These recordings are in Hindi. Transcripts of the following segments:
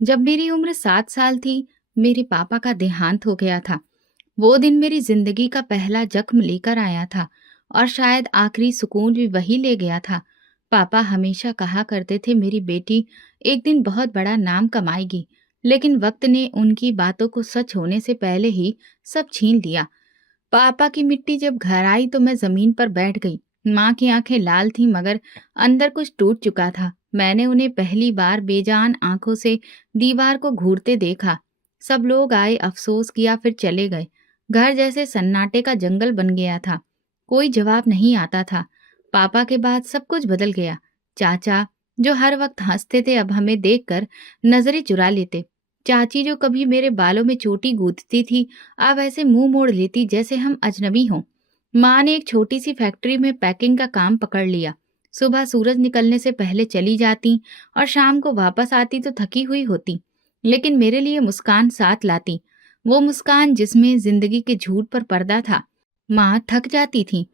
जब मेरी उम्र 7 साल थी, मेरे पापा का देहांत हो गया था। वो दिन मेरी जिंदगी का पहला जख्म लेकर आया था और शायद आखिरी सुकून भी वही ले गया था। पापा हमेशा कहा करते थे मेरी बेटी एक दिन बहुत बड़ा नाम कमाएगी, लेकिन वक्त ने उनकी बातों को सच होने से पहले ही सब छीन लिया। पापा की मिट्टी जब घर आई तो मैं जमीन पर बैठ गई। माँ की आंखें लाल थीं मगर अंदर कुछ टूट चुका था। मैंने उन्हें पहली बार बेजान आंखों से दीवार को घूरते देखा। सब लोग आए, अफसोस किया, फिर चले गए। घर जैसे सन्नाटे का जंगल बन गया था। कोई जवाब नहीं आता था। पापा के बाद सब कुछ बदल गया। चाचा, जो हर वक्त हंसते थे, अब हमें देखकर नजरें चुरा लेते। चाची, जो कभी मेरे बालों में चोटी गूंथती थी, अब ऐसे मुंह मोड़ लेती जैसे हम अजनबी हों। माँ ने एक छोटी सी फैक्ट्री में पैकिंग का काम पकड़ लिया। सुबह सूरज निकलने से पहले चली जाती और शाम को वापस आती तो थकी हुई होती, लेकिन मेरे लिए मुस्कान साथ लाती। वो मुस्कान जिसमें जिंदगी के झूठ पर पर्दा था। माँ थक जाती थी।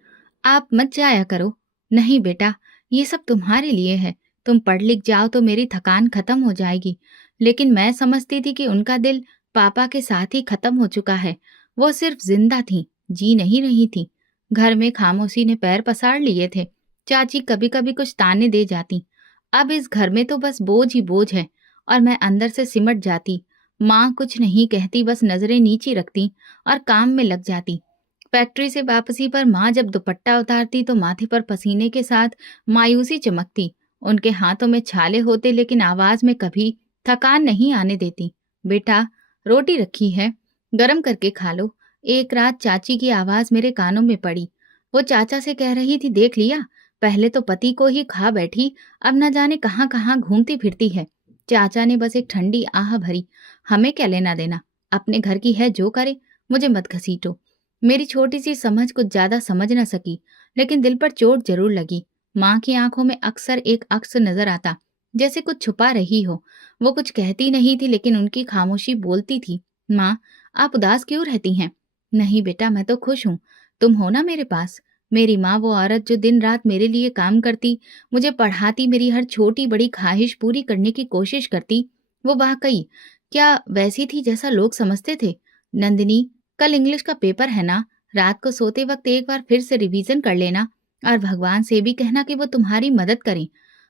आप मत जाया करो। नहीं बेटा, ये सब तुम्हारे लिए है। तुम पढ़ लिख जाओ तो मेरी थकान खत्म हो जाएगी। लेकिन मैं समझती थी कि उनका दिल पापा के साथ ही खत्म हो चुका है। वो सिर्फ जिंदा थी, जी नहीं रही थी। घर में खामोशी ने पैर पसार लिए थे। चाची कभी कभी कुछ ताने दे जाती। अब इस घर में तो बस बोझ ही बोझ है, और मैं अंदर से सिमट जाती। माँ कुछ नहीं कहती, बस नजरें नीची रखती और काम में लग जाती। फैक्ट्री से वापसी पर माँ जब दुपट्टा उतारती तो माथे पर पसीने के साथ मायूसी चमकती। उनके हाथों में छाले होते, लेकिन आवाज में कभी थकान नहीं आने देती। बेटा, रोटी रखी है, गरम करके खा लो। एक रात चाची की आवाज मेरे कानों में पड़ी। वो चाचा से कह रही थी, देख लिया, पहले तो पति को ही खा बैठी, अब न जाने कहाँ कहाँ घूमती फिरती है। चाचा ने बस एक ठंडी आह भरी, हमें क्या लेना देना, अपने घर की है जो करे, मुझे मत घसीटो। मेरी छोटी सी समझ कुछ ज्यादा समझ न सकी, लेकिन दिल पर चोट जरूर लगी। माँ की आंखों में अक्सर एक अक्स नजर आता, जैसे कुछ छुपा रही हो। वो कुछ कहती नहीं थी, लेकिन उनकी खामोशी बोलती थी। माँ, आप उदास क्यों रहती हैं? नहीं बेटा, मैं तो खुश हूँ। तुम हो ना मेरे पास। मेरी माँ, वो औरत जो दिन रात मेरे लिए काम करती, मुझे पढ़ाती, मेरी हर छोटी बड़ी ख्वाहिश पूरी करने की कोशिश करती, वो वाकई क्या वैसी थी जैसा लोग समझते थे? नंदिनी, कल इंग्लिश का पेपर है ना, रात को सोते वक्त एक बार फिर से रिवीजन कर लेना, और भगवान से भी कहना कि वो तुम्हारी मदद करें।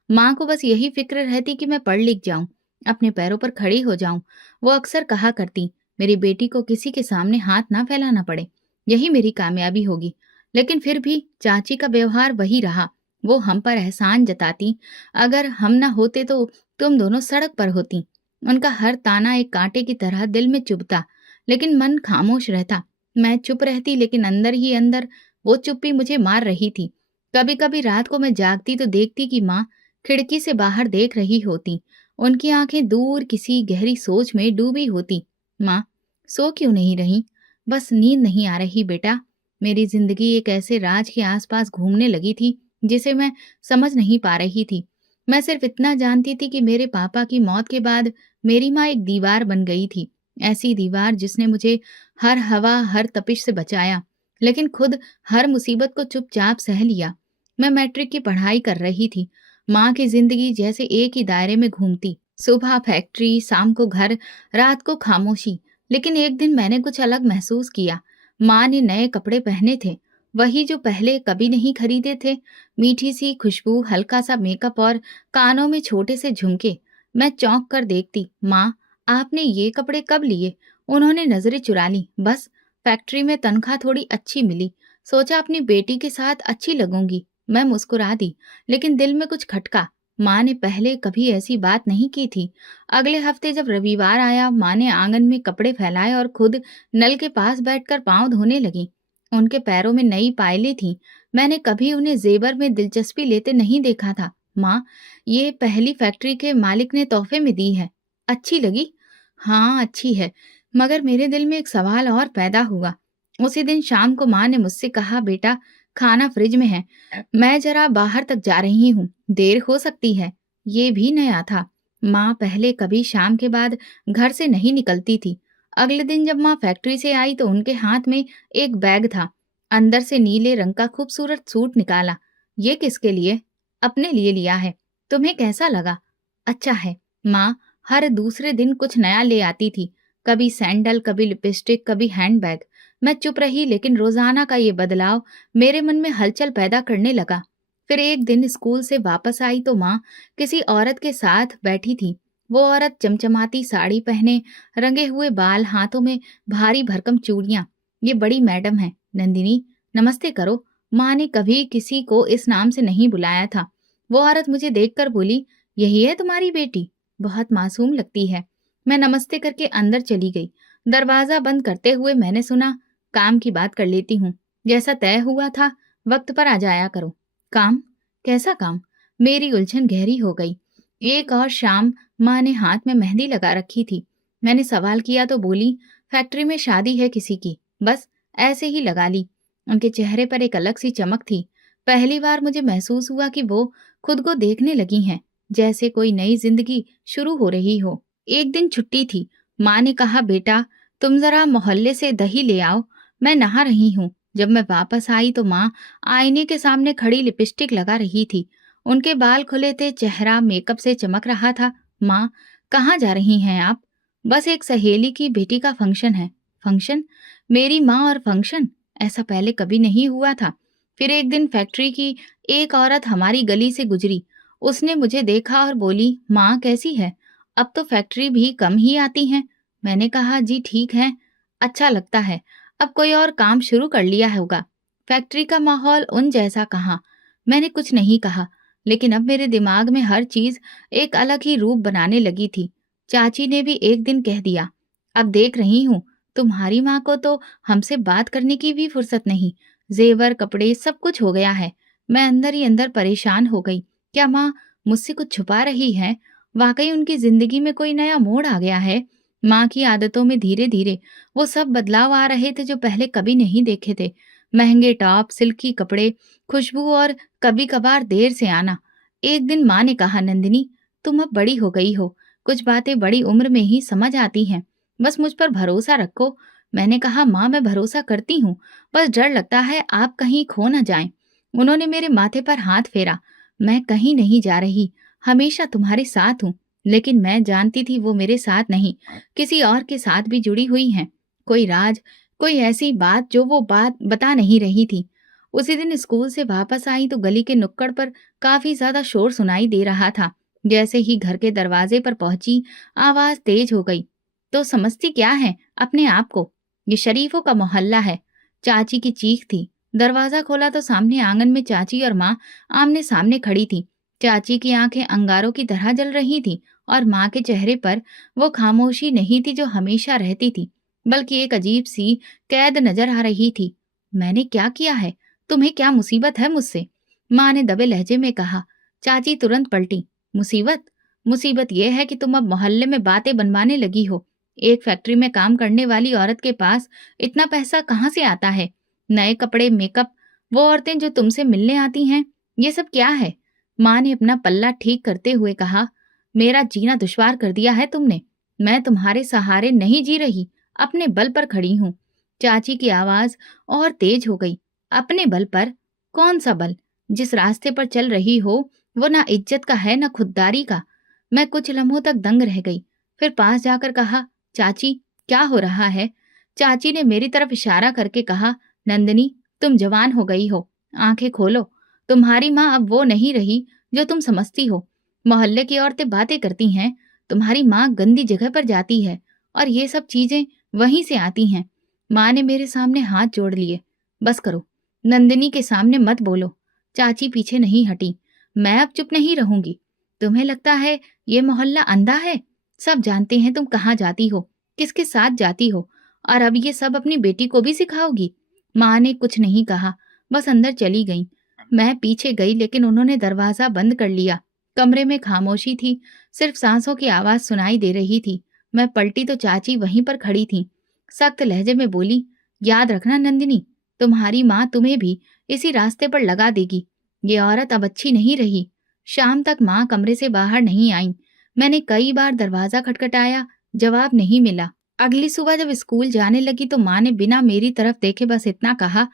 माँ को बस यही फिक्र रहती कि मैं पढ़ लिख जाऊं, अपने पैरों पर खड़ी हो जाऊं। वो अक्सर कहा करती, मेरी बेटी को किसी के सामने हाथ ना फैलाना पड़े, यही मेरी कामयाबी होगी। लेकिन फिर भी चाची का व्यवहार वही रहा। वो हम पर एहसान जताती, अगर हम ना होते तो तुम दोनों सड़क पर होती। उनका हर ताना एक कांटे की तरह दिल में चुभता, लेकिन मन खामोश रहता। मैं चुप रहती, लेकिन अंदर ही अंदर वो चुप्पी मुझे मार रही थी। कभी कभी रात को मैं जागती तो देखती कि माँ खिड़की से बाहर देख रही होती। उनकी आंखें दूर किसी गहरी सोच में डूबी होती। माँ, सो क्यों नहीं रही? बस नींद नहीं आ रही बेटा। मेरी जिंदगी एक ऐसे राज के आसपास घूमने लगी थी जिसे मैं समझ नहीं पा रही थी। मैं सिर्फ इतना जानती थी कि मेरे पापा की मौत के बाद मेरी माँ एक दीवार बन गई थी। ऐसी दीवार जिसने मुझे हर हवा, हर तपिश से बचाया, लेकिन खुद हर मुसीबत को चुपचाप सह लिया। मैं मैट्रिक की पढ़ाई कर रही थी। माँ की जिंदगी जैसे एक ही दायरे में घूमती। सुबह फैक्ट्री, शाम को घर, रात को खामोशी। लेकिन एक दिन मैंने कुछ अलग महसूस किया। माँ ने नए कपड़े पहने थे, वही जो पहले कभी नहीं खरीदे थे। मीठी सी खुशबू, हल्का सा मेकअप और कानों में छोटे से झुमके। मैं चौंक कर देखती, माँ, आपने ये कपड़े कब लिए? उन्होंने नजरें चुरा ली। बस, फैक्ट्री में तनख्वाह थोड़ी अच्छी मिली, सोचा अपनी बेटी के साथ अच्छी लगूंगी। मैं मुस्कुरा दी, लेकिन दिल में कुछ खटका। माँ ने पहले कभी ऐसी बात नहीं की थी। अगले हफ्ते जब रविवार आया, माँ ने आंगन में कपड़े फैलाए और खुद नल के पास बैठकर पाँव धोने लगी। उनके पैरों में नई पायलें थीं। मैंने कभी उन्हें जेवर में दिलचस्पी लेते नहीं देखा था। माँ, ये पहली फैक्ट्री के मालिक ने तोहफे में दी है। अच्छी लगी? हाँ, अच्छी है। मगर मेरे दिल में एक सवाल और पैदा हुआ। उसी दिन शाम को माँ ने मुझसे कहा, बेटा, खाना फ्रिज में है, मैं जरा बाहर तक जा रही हूँ, देर हो सकती है। ये भी नया था। माँ पहले कभी शाम के बाद घर से नहीं निकलती थी। अगले दिन जब माँ फैक्ट्री से आई तो उनके हाथ में एक बैग था। अंदर से नीले रंग का खूबसूरत सूट निकाला। ये किसके लिए? अपने लिए लिया है। तुम्हें कैसा लगा? अच्छा है। माँ, हर दूसरे दिन कुछ नया ले आती थी, कभी सैंडल, कभी लिपस्टिक, कभी हैंडबैग। मैं चुप रही, लेकिन रोजाना का ये बदलाव मेरे मन में हलचल पैदा करने लगा। फिर एक दिन स्कूल से वापस आई तो माँ किसी औरत के साथ बैठी थी। वो औरत चमचमाती साड़ी पहने, रंगे हुए बाल, हाथों में भारी भरकम चूड़ियां। ये बड़ी मैडम है, नंदिनी, नमस्ते करो। माँ ने कभी किसी को इस नाम से नहीं बुलाया था। वो औरत मुझे देखकर बोली, यही है तुम्हारी बेटी? बहुत मासूम लगती है। मैं नमस्ते करके अंदर चली गई। दरवाजा बंद करते हुए मैंने सुना, काम की बात कर लेती हूँ। जैसा तय हुआ था, वक्त पर आ जाया करो। काम? कैसा काम? मेरी उलझन गहरी हो गई। एक और शाम माँ ने हाथ में मेहंदी लगा रखी थी। मैंने सवाल किया तो बोली, फैक्ट्री में शादी है किसी की, बस ऐसे ही लगा ली। उनके चेहरे पर एक अलग सी चमक थी। पहली बार मुझे महसूस हुआ कि वो खुद को देखने लगी हैं, जैसे कोई नई जिंदगी शुरू हो रही हो। एक दिन छुट्टी थी। माँ ने कहा, बेटा तुम जरा मोहल्ले से दही ले आओ, मैं नहा रही हूँ। जब मैं वापस आई तो माँ आईने के सामने खड़ी लिपस्टिक लगा रही थी। उनके बाल खुले थे, चेहरा मेकअप से चमक रहा था। माँ, कहाँ जा रही हैं आप? बस एक सहेली की बेटी का फंक्शन है। फंक्शन? मेरी माँ और फंक्शन? ऐसा पहले कभी नहीं हुआ था। फिर एक दिन फैक्ट्री की एक औरत हमारी गली से गुजरी। उसने मुझे देखा और बोली, माँ कैसी है? अब तो फैक्ट्री भी कम ही आती हैं। मैंने कहा, जी ठीक है, अच्छा लगता है। अब कोई और काम शुरू कर लिया होगा। फैक्ट्री का माहौल उन जैसा कहाँ। मैंने कुछ नहीं कहा, लेकिन अब मेरे दिमाग में हर चीज एक अलग ही रूप बनाने लगी थी। चाची ने भी एक दिन कह दिया, अब देख रही हूँ, तुम्हारी माँ को तो हमसे बात करने की भी फुर्सत नहीं। जेवर, कपड़े, सब कुछ हो गया है। मैं अंदर ही अंदर परेशान हो गई। क्या माँ मुझसे कुछ छुपा रही है? वाकई उनकी जिंदगी में कोई नया मोड़ आ गया है। माँ की आदतों में धीरे धीरे वो सब बदलाव आ रहे थे जो पहले कभी नहीं देखे थे। महंगे टॉप, सिल्की कपड़े, खुशबू और कभी कभार देर से आना। एक दिन माँ ने कहा, नंदिनी तुम अब बड़ी हो गई हो, कुछ बातें बड़ी उम्र में ही समझ आती हैं, बस मुझ पर भरोसा रखो। मैंने कहा, माँ मैं भरोसा करती हूँ, बस डर लगता है आप कहीं खो न जाएं। उन्होंने मेरे माथे पर हाथ फेरा। मैं कहीं नहीं जा रही, हमेशा तुम्हारे साथ हूँ। लेकिन मैं जानती थी वो मेरे साथ नहीं, किसी और के साथ भी जुड़ी हुई हैं। कोई राज, कोई ऐसी बात जो वो बात बता नहीं रही थी। उसी दिन स्कूल से वापस आई तो गली के नुक्कड़ पर काफी ज्यादा शोर सुनाई दे रहा था। जैसे ही घर के दरवाजे पर पहुंची, आवाज तेज हो गई। तो समझती क्या है अपने आप को, ये शरीफों का मोहल्ला है। चाची की चीख थी। दरवाजा खोला तो सामने आंगन में चाची और माँ आमने सामने खड़ी थी। चाची की आंखें अंगारों की तरह जल रही थी और माँ के चेहरे पर वो खामोशी नहीं थी जो हमेशा रहती थी, बल्कि एक अजीब सी कैद नजर आ रही थी। मैंने क्या किया है? तुम्हें क्या मुसीबत है मुझसे? माँ ने दबे लहजे में कहा। चाची तुरंत पलटी। मुसीबत? मुसीबत यह है कि तुम अब मोहल्ले में बातें बनवाने लगी हो। एक फैक्ट्री में काम करने वाली औरत के पास इतना पैसा कहाँ से आता है? नए कपड़े, मेकअप, वो औरतें जो तुमसे मिलने आती हैं, ये सब क्या है? माँ ने अपना पल्ला ठीक करते हुए कहा, मेरा जीना दुश्वार कर दिया है तुमने। मैं तुम्हारे सहारे नहीं जी रही, अपने बल पर खड़ी हूँ। चाची की आवाज और तेज हो गई। अपने बल पर? कौन सा बल? जिस रास्ते पर चल रही हो वो ना इज्जत का है ना खुददारी का। मैं कुछ लम्हों तक दंग रह गई, फिर पास जाकर कहा, चाची क्या हो रहा है? चाची ने मेरी तरफ इशारा करके कहा, नंदिनी तुम जवान हो गई हो, आंखें खोलो। तुम्हारी माँ अब वो नहीं रही जो तुम समझती हो। मोहल्ले की औरतें बातें करती हैं, तुम्हारी माँ गंदी जगह पर जाती है और ये सब चीजें वहीं से आती हैं। माँ ने मेरे सामने हाथ जोड़ लिए। बस करो, नंदिनी के सामने मत बोलो। चाची पीछे नहीं हटी। मैं अब चुप नहीं रहूंगी। तुम्हें लगता है ये मोहल्ला अंधा है? सब जानते हैं तुम कहाँ जाती हो, किसके साथ जाती हो, और अब ये सब अपनी बेटी को भी सिखाओगी? माँ ने कुछ नहीं कहा, बस अंदर चली गई। मैं पीछे गई, लेकिन उन्होंने दरवाजा बंद कर लिया। कमरे में खामोशी थी, सिर्फ सांसों की आवाज सुनाई दे रही थी। मैं पलटी तो चाची वहीं पर खड़ी थी। सख्त लहजे में बोली, याद रखना नंदिनी, तुम्हारी माँ तुम्हें भी इसी रास्ते पर लगा देगी। ये औरत अब अच्छी नहीं रही। शाम तक माँ कमरे से बाहर नहीं आई। मैंने कई बार दरवाजा खटखटाया, जवाब नहीं मिला। अगली सुबह जब स्कूल जाने लगी तो माँ ने बिना मेरी तरफ देखे बस इतना कहा,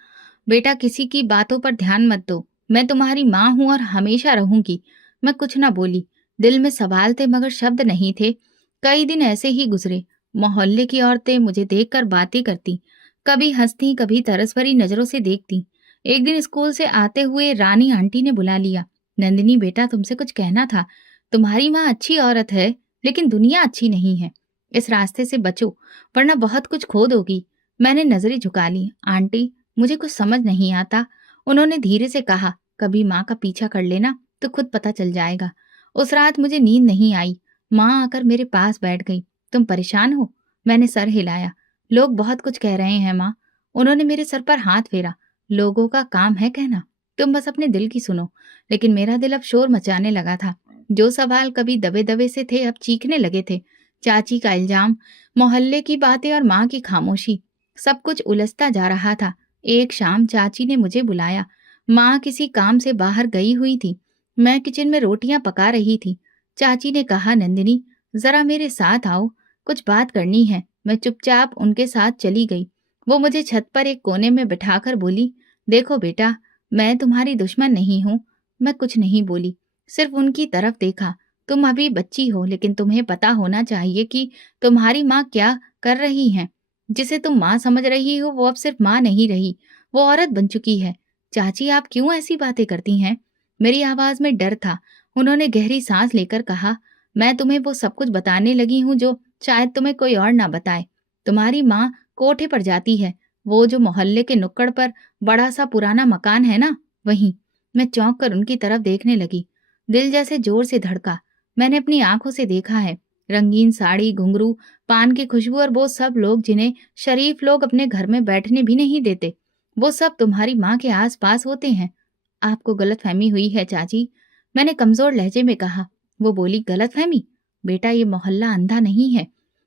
बेटा किसी की बातों पर ध्यान मत दो, मैं तुम्हारी माँ हूं और हमेशा रहूंगी। मैं कुछ ना बोली। दिल में सवाल थे मगर शब्द नहीं थे। कई दिन ऐसे ही गुजरे। मोहल्ले की औरतें मुझे देखकर बातें करती, कभी हंसती, कभी तरस भरी नजरों से देखती। एक दिन स्कूल से आते हुए रानी आंटी ने बुला लिया। नंदिनी बेटा, तुमसे कुछ कहना था। तुम्हारी माँ अच्छी औरत है, लेकिन दुनिया अच्छी नहीं है। इस रास्ते से बचो, वरना बहुत कुछ खो दोगी। मैंने नजरें झुका ली। आंटी, मुझे कुछ समझ नहीं आता, उन्होंने धीरे से कहा। कभी माँ का पीछा कर लेना तो खुद पता चल जाएगा। उस रात मुझे नींद नहीं आई। माँ आकर मेरे पास बैठ गई। तुम परेशान हो? मैंने सर हिलाया। लोग बहुत कुछ कह रहे हैं माँ। उन्होंने मेरे सर पर हाथ फेरा। लोगों का काम है कहना, तुम बस अपने दिल की सुनो। लेकिन मेरा दिल अब शोर मचाने लगा था। जो सवाल कभी दबे दबे से थे, अब चीखने लगे थे। चाची का इल्जाम, मोहल्ले की बातें और माँ की खामोशी, सब कुछ उलझता जा रहा था। एक शाम चाची ने मुझे बुलाया। माँ किसी काम से बाहर गई हुई थी। मैं किचन में रोटियां पका रही थी। चाची ने कहा, नंदिनी जरा मेरे साथ आओ, कुछ बात करनी है। मैं चुपचाप उनके साथ चली गई। वो मुझे छत पर एक कोने में बिठाकर बोली, देखो बेटा, मैं तुम्हारी दुश्मन नहीं हूँ। मैं कुछ नहीं बोली, सिर्फ उनकी तरफ देखा। तुम अभी बच्ची हो, लेकिन तुम्हें पता होना चाहिए कि तुम्हारी माँ क्या कर रही हैं। जिसे तुम माँ समझ रही हो, वो अब सिर्फ माँ नहीं रही, वो औरत बन चुकी है। चाची, आप क्यों ऐसी बातें करती हैं? मेरी आवाज में डर था। उन्होंने गहरी सांस लेकर कहा, मैं तुम्हें वो सब कुछ बताने लगी हूँ जो शायद तुम्हें कोई और ना बताए। तुम्हारी माँ कोठे पर जाती है, वो जो मोहल्ले के नुक्कड़ पर बड़ा सा पुराना मकान है ना, वहीं। मैं चौंक कर उनकी तरफ देखने लगी। दिल जैसे जोर से धड़का। मैंने अपनी आंखों से देखा है, रंगीन साड़ी, घुंघरू, पान की खुशबू और वो सब लोग जिन्हें शरीफ लोग अपने घर में बैठने भी नहीं देते, वो सब तुम्हारी माँ के आस पास होते हैं। आपको गलतफहमी हुई है चाची, मैंने कमजोर लहजे में कहा। वो बोली, गलतफहमी? बेटा, ये मोहल्ला अंधा नहीं है,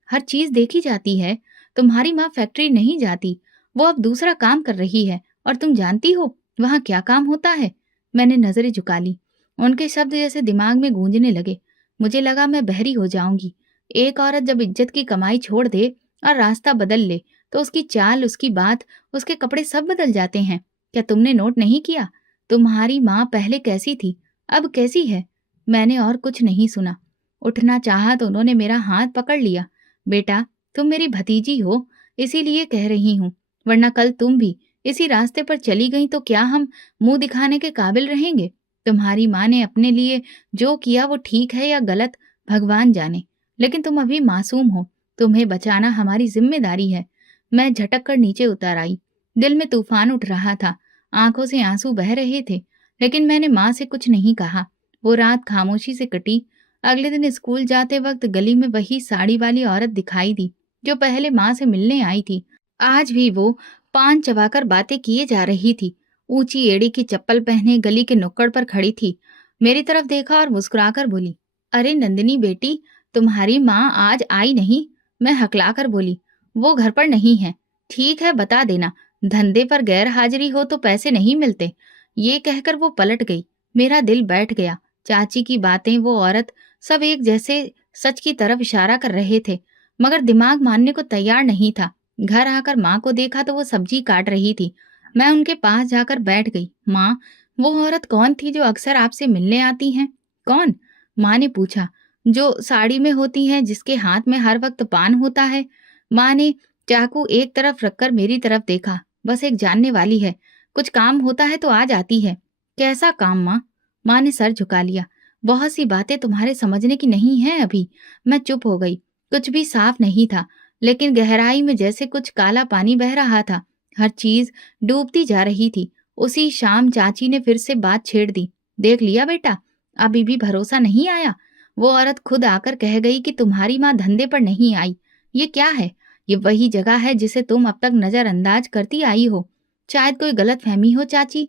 हर चीज देखी जाती है। तुम्हारी माँ फैक्ट्री नहीं जाती, वो अब दूसरा काम कर रही है। और तुम जानती हो वहां क्या काम होता है? मैंने नजरें झुका ली। उनके शब्द जैसे दिमाग में गूंजने लगे। मुझे लगा मैं बहरी हो जाऊंगी। एक औरत जब इज्जत की कमाई छोड़ दे और रास्ता बदल ले, तो उसकी चाल, उसकी बात, उसके कपड़े सब बदल जाते हैं। क्या तुमने नोट नहीं किया? तुम्हारी माँ पहले कैसी थी, अब कैसी है? मैंने और कुछ नहीं सुना। उठना चाहा तो उन्होंने मेरा हाथ पकड़ लिया। बेटा, तुम मेरी भतीजी हो, इसीलिए कह रही हूँ, वरना कल तुम भी इसी रास्ते पर चली गई तो क्या हम मुंह दिखाने के काबिल रहेंगे? तुम्हारी माँ ने अपने लिए जो किया वो ठीक है या गलत, भगवान जाने। लेकिन तुम अभी मासूम हो, तुम्हें बचाना हमारी जिम्मेदारी है। मैं झटक कर नीचे उतर आई। दिल में तूफान उठ रहा था, आंखों से आंसू बह रहे थे, लेकिन मैंने माँ से कुछ नहीं कहा। वो रात खामोशी से कटी। अगले दिन स्कूल जाते वक्त गली में वही साड़ी वाली औरत दिखाई दी, जो पहले माँ से मिलने आई थी। आज भी वो पान चबाकर बातें किए जा रही थी। ऊंची एड़ी की चप्पल पहने गली के नुक्कड़ पर खड़ी थी। मेरी तरफ देखा और मुस्कुराकर बोली, अरे नंदिनी बेटी, तुम्हारी माँ आज आई नहीं? मैं हकलाकर बोली, वो घर पर नहीं है। ठीक है, बता देना, धंधे पर गैर हाजिरी हो तो पैसे नहीं मिलते। ये कहकर वो पलट गई। मेरा दिल बैठ गया। चाची की बातें, वो औरत, सब एक जैसे सच की तरफ इशारा कर रहे थे, मगर दिमाग मानने को तैयार नहीं था। घर आकर माँ को देखा तो वो सब्जी काट रही थी। मैं उनके पास जाकर बैठ गई। माँ, वो औरत कौन थी जो अक्सर आपसे मिलने आती हैं? कौन? माँ ने पूछा। जो साड़ी में होती हैं, जिसके हाथ में हर वक्त पान होता है। माँ ने चाकू एक तरफ रखकर मेरी तरफ देखा। बस एक जानने वाली है, कुछ काम होता है तो आ जाती है। कैसा काम माँ? माँ ने सर झुका लिया। बहुत सी बातें तुम्हारे समझने की नहीं है अभी। मैं चुप हो गई। कुछ भी साफ नहीं था, लेकिन गहराई में जैसे कुछ काला पानी बह रहा था। हर चीज डूबती जा रही थी। उसी शाम चाची ने फिर से बात छेड़ दी। देख लिया बेटा, अभी भी भरोसा नहीं आया? वो औरत खुद आकर कह गई कि तुम्हारी माँ धंधे पर नहीं आई। ये क्या है? ये वही जगह है जिसे तुम अब तक नजरअंदाज करती आई हो। शायद कोई गलत फहमी हो चाची,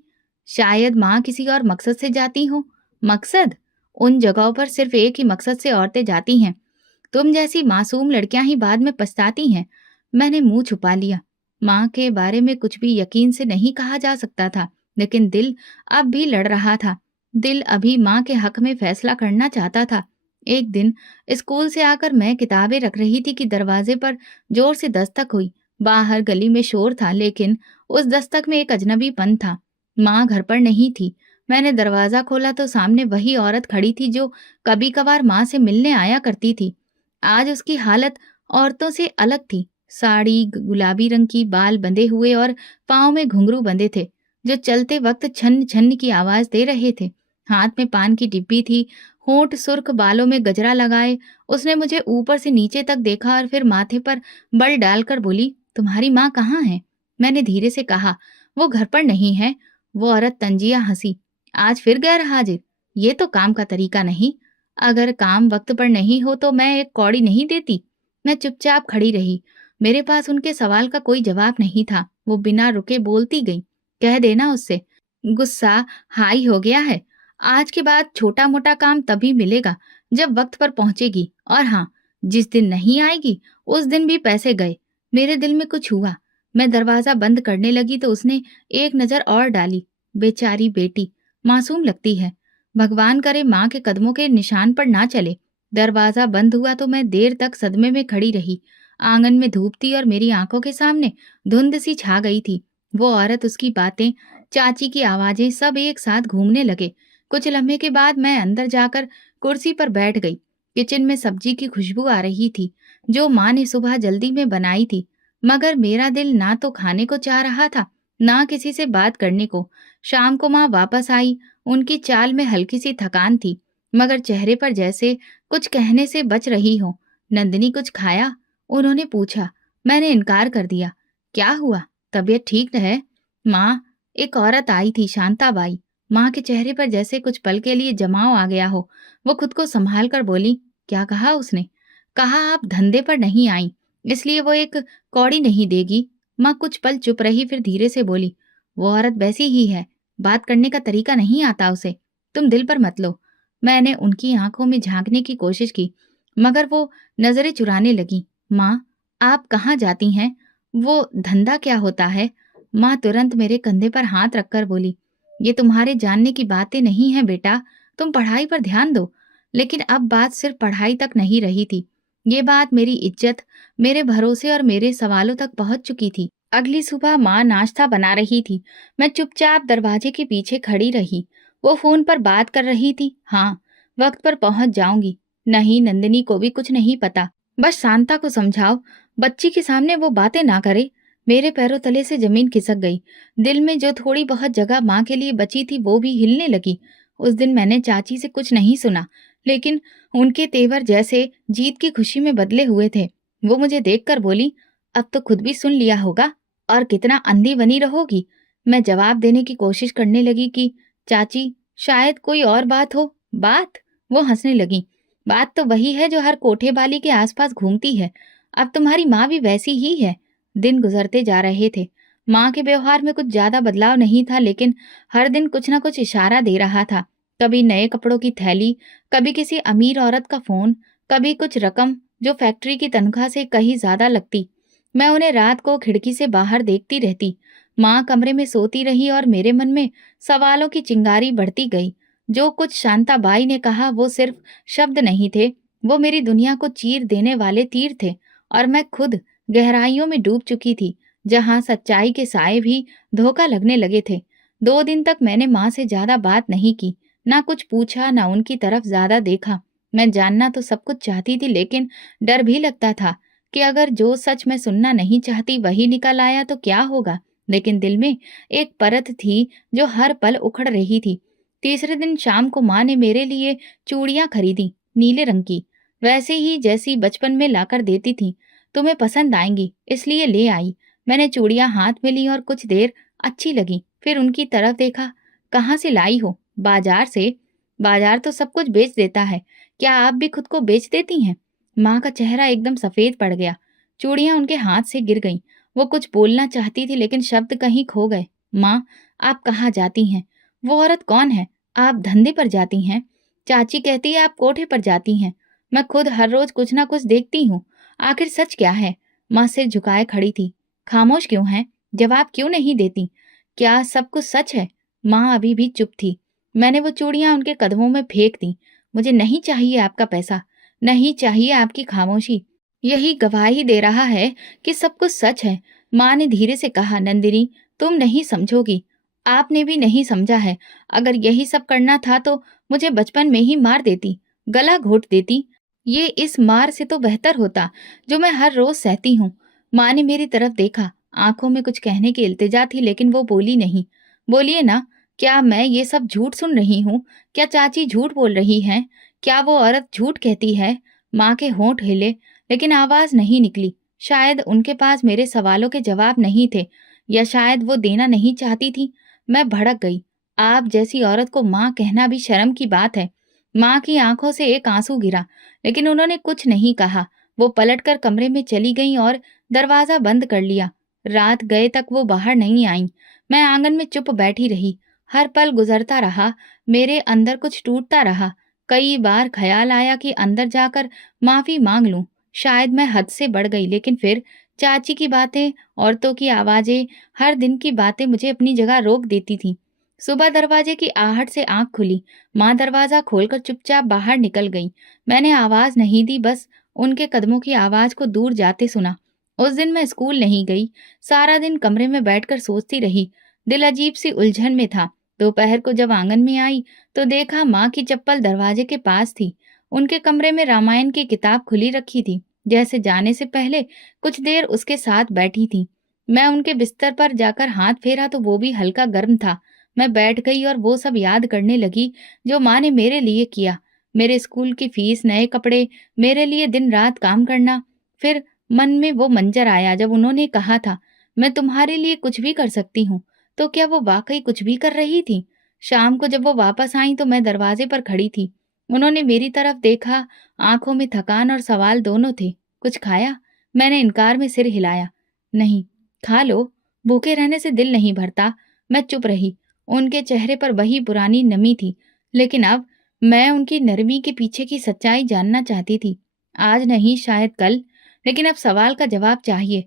शायद माँ किसी और मकसद से जाती हो। मकसद? उन जगहों पर सिर्फ एक ही मकसद से औरतें जाती हैं। तुम जैसी मासूम लड़कियां ही बाद में पछताती हैं। मैंने मुंह छुपा लिया। माँ के बारे में कुछ भी यकीन से नहीं कहा जा सकता था, लेकिन दिल अब भी लड़ रहा था। दिल अभी माँ के हक में फैसला करना चाहता था। एक दिन स्कूल से आकर मैं किताबें रख रही थी कि दरवाजे पर जोर से दस्तक हुई। बाहर गली में शोर था, लेकिन उस दस्तक में एक अजनबीपन था। माँ घर पर नहीं थी। मैंने दरवाजा खोला तो सामने वही औरत खड़ी थी जो कभी कभार माँ से मिलने आया करती थी। आज उसकी हालत औरतों से अलग थी। साड़ी गुलाबी रंग की, बाल बंधे हुए और पाँव में घुंघरू बंधे थे, जो चलते वक्त छन छन की आवाज दे रहे थे। हाथ में पान की डिब्बी थी, होंठ सुर्ख, बालों में गजरा लगाए। उसने मुझे ऊपर से नीचे तक देखा और फिर माथे पर बल डालकर बोली, तुम्हारी माँ कहाँ है? मैंने धीरे से कहा, वो घर पर नहीं है। वो औरत तंजिया हंसी। आज फिर गैर हाजिर? ये तो काम का तरीका नहीं। अगर काम वक्त पर नहीं हो तो मैं एक कौड़ी नहीं देती। मैं चुपचाप खड़ी रही। मेरे पास उनके सवाल का कोई जवाब नहीं था। वो बिना रुके बोलती गई, कह देना उससे, गुस्सा हाई हो गया है। आज के बाद छोटा मोटा काम तभी मिलेगा जब वक्त पर पहुंचेगी। और हाँ, जिस दिन नहीं आएगी उस दिन भी पैसे गए। मेरे दिल में कुछ हुआ। मैं दरवाजा बंद करने लगी तो उसने एक नजर और डाली। बेचारी बेटी, मासूम लगती है। भगवान करे माँ के कदमों के निशान पर ना चले। दरवाजा बंद हुआ तो मैं देर तक सदमे में खड़ी रही। आंगन में धूप थी और मेरी आंखों के सामने धुंध सी छा गई थी। वो औरत, उसकी बातें, चाची की आवाजें सब एक साथ घूमने लगे। कुछ लम्हे के बाद मैं अंदर जाकर कुर्सी पर बैठ गई। किचन में सब्जी की खुशबू आ रही थी, जो माँ ने सुबह जल्दी में बनाई थी। मगर मेरा दिल ना तो खाने को चाह रहा था, ना किसी से बात करने को। शाम को माँ वापस आई। उनकी चाल में हल्की सी थकान थी, मगर चेहरे पर जैसे कुछ कहने से बच रही हो। नंदिनी, कुछ खाया? उन्होंने पूछा। मैंने इनकार कर दिया। क्या हुआ, तबीयत ठीक है? माँ, एक औरत आई थी, शांताबाई। माँ के चेहरे पर जैसे कुछ पल के लिए जमाव आ गया हो। वो खुद को संभाल कर बोली, क्या कहा उसने? कहा आप धंधे पर नहीं आई, इसलिए वो एक कौड़ी नहीं देगी। माँ कुछ पल चुप रही, फिर धीरे से बोली, वो औरत वैसी ही है, बात करने का तरीका नहीं आता उसे। तुम दिल पर मत लो। मैंने उनकी आंखों में झांकने की कोशिश की, मगर वो नजरें चुराने लगी। माँ, आप कहाँ जाती हैं? वो धंधा क्या होता है? माँ तुरंत मेरे कंधे पर हाथ रखकर बोली, ये तुम्हारे जानने की बातें नहीं है बेटा, तुम पढ़ाई पर ध्यान दो। लेकिन अब बात सिर्फ पढ़ाई तक नहीं रही थी। ये बात मेरी इज्जत, मेरे भरोसे और मेरे सवालों तक पहुंच चुकी थी। अगली सुबह माँ नाश्ता बना रही थी। मैं चुपचाप दरवाजे के पीछे खड़ी रही। वो फोन पर बात कर रही थी। हाँ, वक्त पर पहुंच जाऊंगी। नहीं, नंदिनी को भी कुछ नहीं पता। बस शांता को समझाओ, बच्ची के सामने वो बातें ना करे। मेरे पैरों तले से जमीन खिसक गई। दिल में जो थोड़ी बहुत जगह माँ के लिए बची थी वो भी हिलने लगी। उस दिन मैंने चाची से कुछ नहीं सुना, लेकिन उनके तेवर जैसे जीत की खुशी में बदले हुए थे। वो मुझे देखकर बोली, अब तो खुद भी सुन लिया होगा, और कितना अंधी बनी रहोगी। मैं जवाब देने की कोशिश करने लगी कि चाची, शायद कोई और बात हो। बात? वो हंसने लगी। बात तो वही है जो हर कोठे बाली के आसपास घूमती है। अब तुम्हारी माँ भी वैसी ही है। दिन गुजरते जा रहे थे। माँ के व्यवहार में कुछ ज्यादा बदलाव नहीं था, लेकिन हर दिन कुछ न कुछ इशारा दे रहा था। कभी नए कपड़ों की थैली, कभी किसी अमीर औरत का फोन, कभी कुछ रकम जो फैक्ट्री की तनख्वाह से कहीं ज्यादा लगती। मैं उन्हें रात को खिड़की से बाहर देखती रहती। माँ कमरे में सोती रही और मेरे मन में सवालों की चिंगारी बढ़ती गई। जो कुछ शांताबाई ने कहा वो सिर्फ शब्द नहीं थे, वो मेरी दुनिया को चीर देने वाले तीर थे। और मैं खुद गहराइयों में डूब चुकी थी, जहां सच्चाई के साए भी धोखा लगने लगे थे। 2 दिन तक मैंने माँ से ज्यादा बात नहीं की, ना कुछ पूछा, ना उनकी तरफ ज्यादा देखा। मैं जानना तो सब कुछ चाहती थी, लेकिन डर भी लगता था कि अगर जो सच मैं सुनना नहीं चाहती वही निकल आया तो क्या होगा। लेकिन दिल में एक परत थी जो हर पल उखड़ रही थी। तीसरे दिन शाम को माँ ने मेरे लिए चूड़ियां खरीदी, नीले रंग की, वैसे ही जैसी बचपन में लाकर देती थी। तुम्हें पसंद आएंगी इसलिए ले आई। मैंने चूड़ियां हाथ में ली और कुछ देर अच्छी लगी, फिर उनकी तरफ देखा। कहाँ से लाई हो? बाजार से। बाजार तो सब कुछ बेच देता है, क्या आप भी खुद को बेच देती हैं? माँ का चेहरा एकदम सफेद पड़ गया। चूड़ियां उनके हाथ से गिर गईं। वो कुछ बोलना चाहती थी, लेकिन शब्द कहीं खो गए। माँ, आप कहाँ जाती हैं? वो औरत कौन है? आप धंधे पर जाती हैं? चाची कहती है आप कोठे पर जाती हैं। मैं खुद हर रोज कुछ ना कुछ देखती हूँ। आखिर सच क्या है? माँ सिर झुकाए खड़ी थी। खामोश क्यों है? जवाब क्यों नहीं देती? क्या सब कुछ सच है? माँ अभी भी चुप थी। मैंने वो चूड़ियां उनके कदमों में फेंक दी। मुझे नहीं चाहिए आपका पैसा, नहीं चाहिए आपकी खामोशी। यही गवाही दे रहा है कि सब कुछ सच है। माँ ने धीरे से कहा, नंदिनी, तुम नहीं समझोगी। आपने भी नहीं समझा है। अगर यही सब करना था तो मुझे बचपन में ही मार देती, गला घोट देती। ये इस मार से तो बेहतर होता जो मैं हर रोज सहती हूँ। माँ ने मेरी तरफ देखा, आंखों में कुछ कहने की इल्तिजा थी लेकिन वो बोली नहीं। बोलिए ना, क्या मैं ये सब झूठ सुन रही हूँ? क्या चाची झूठ बोल रही हैं? क्या वो औरत झूठ कहती है? माँ के होंठ हिले, लेकिन आवाज नहीं निकली। शायद उनके पास मेरे सवालों के जवाब नहीं थे, या शायद वो देना नहीं चाहती थी। मैं भड़क गई। आप जैसी औरत को माँ कहना भी शर्म की बात है। माँ की आंखों से एक आंसू गिरा, लेकिन उन्होंने कुछ नहीं कहा। वो पलटकर कमरे में चली गईं और दरवाजा बंद कर लिया। रात गए तक वो बाहर नहीं आईं। मैं आंगन में चुप बैठी रही। हर पल गुजरता रहा, मेरे अंदर कुछ टूटता रहा। कई बार ख्याल आया कि अंदर जाकर माफी मांग लूं। शायद मैं हद से बढ़ गई, लेकिन फिर चाची की बातें, औरतों की आवाजें, हर दिन की बातें मुझे अपनी जगह रोक देती थी। सुबह दरवाजे की आहट से आंख खुली। माँ दरवाजा खोलकर चुपचाप बाहर निकल गई। मैंने आवाज नहीं दी, बस उनके कदमों की आवाज को दूर जाते सुना। उस दिन मैं स्कूल नहीं गई। सारा दिन कमरे में बैठकर सोचती रही। दिल अजीब सी उलझन में था। दोपहर को जब आंगन में आई तो देखा माँ की चप्पल दरवाजे के पास थी। उनके कमरे में रामायण की किताब खुली रखी थी, जैसे जाने से पहले कुछ देर उसके साथ बैठी थी। मैं उनके बिस्तर पर जाकर हाथ फेरा तो वो भी हल्का गर्म था। मैं बैठ गई और वो सब याद करने लगी जो माँ ने मेरे लिए किया। मेरे स्कूल की फीस, नए कपड़े, मेरे लिए दिन रात काम करना। फिर मन में वो मंजर आया जब उन्होंने कहा था, मैं तुम्हारे लिए कुछ भी कर सकती हूँ। तो क्या वो वाकई कुछ भी कर रही थी? शाम को जब वो वापस आई तो मैं दरवाजे पर खड़ी थी। उन्होंने मेरी तरफ देखा, आंखों में थकान और सवाल दोनों थे। कुछ खाया? मैंने इनकार में सिर हिलाया। नहीं। खा लो, भूखे रहने से दिल नहीं भरता। मैं चुप रही। उनके चेहरे पर वही पुरानी नमी थी, लेकिन अब मैं उनकी नरमी के पीछे की सच्चाई जानना चाहती थी। आज नहीं, शायद कल, लेकिन अब सवाल का जवाब चाहिए।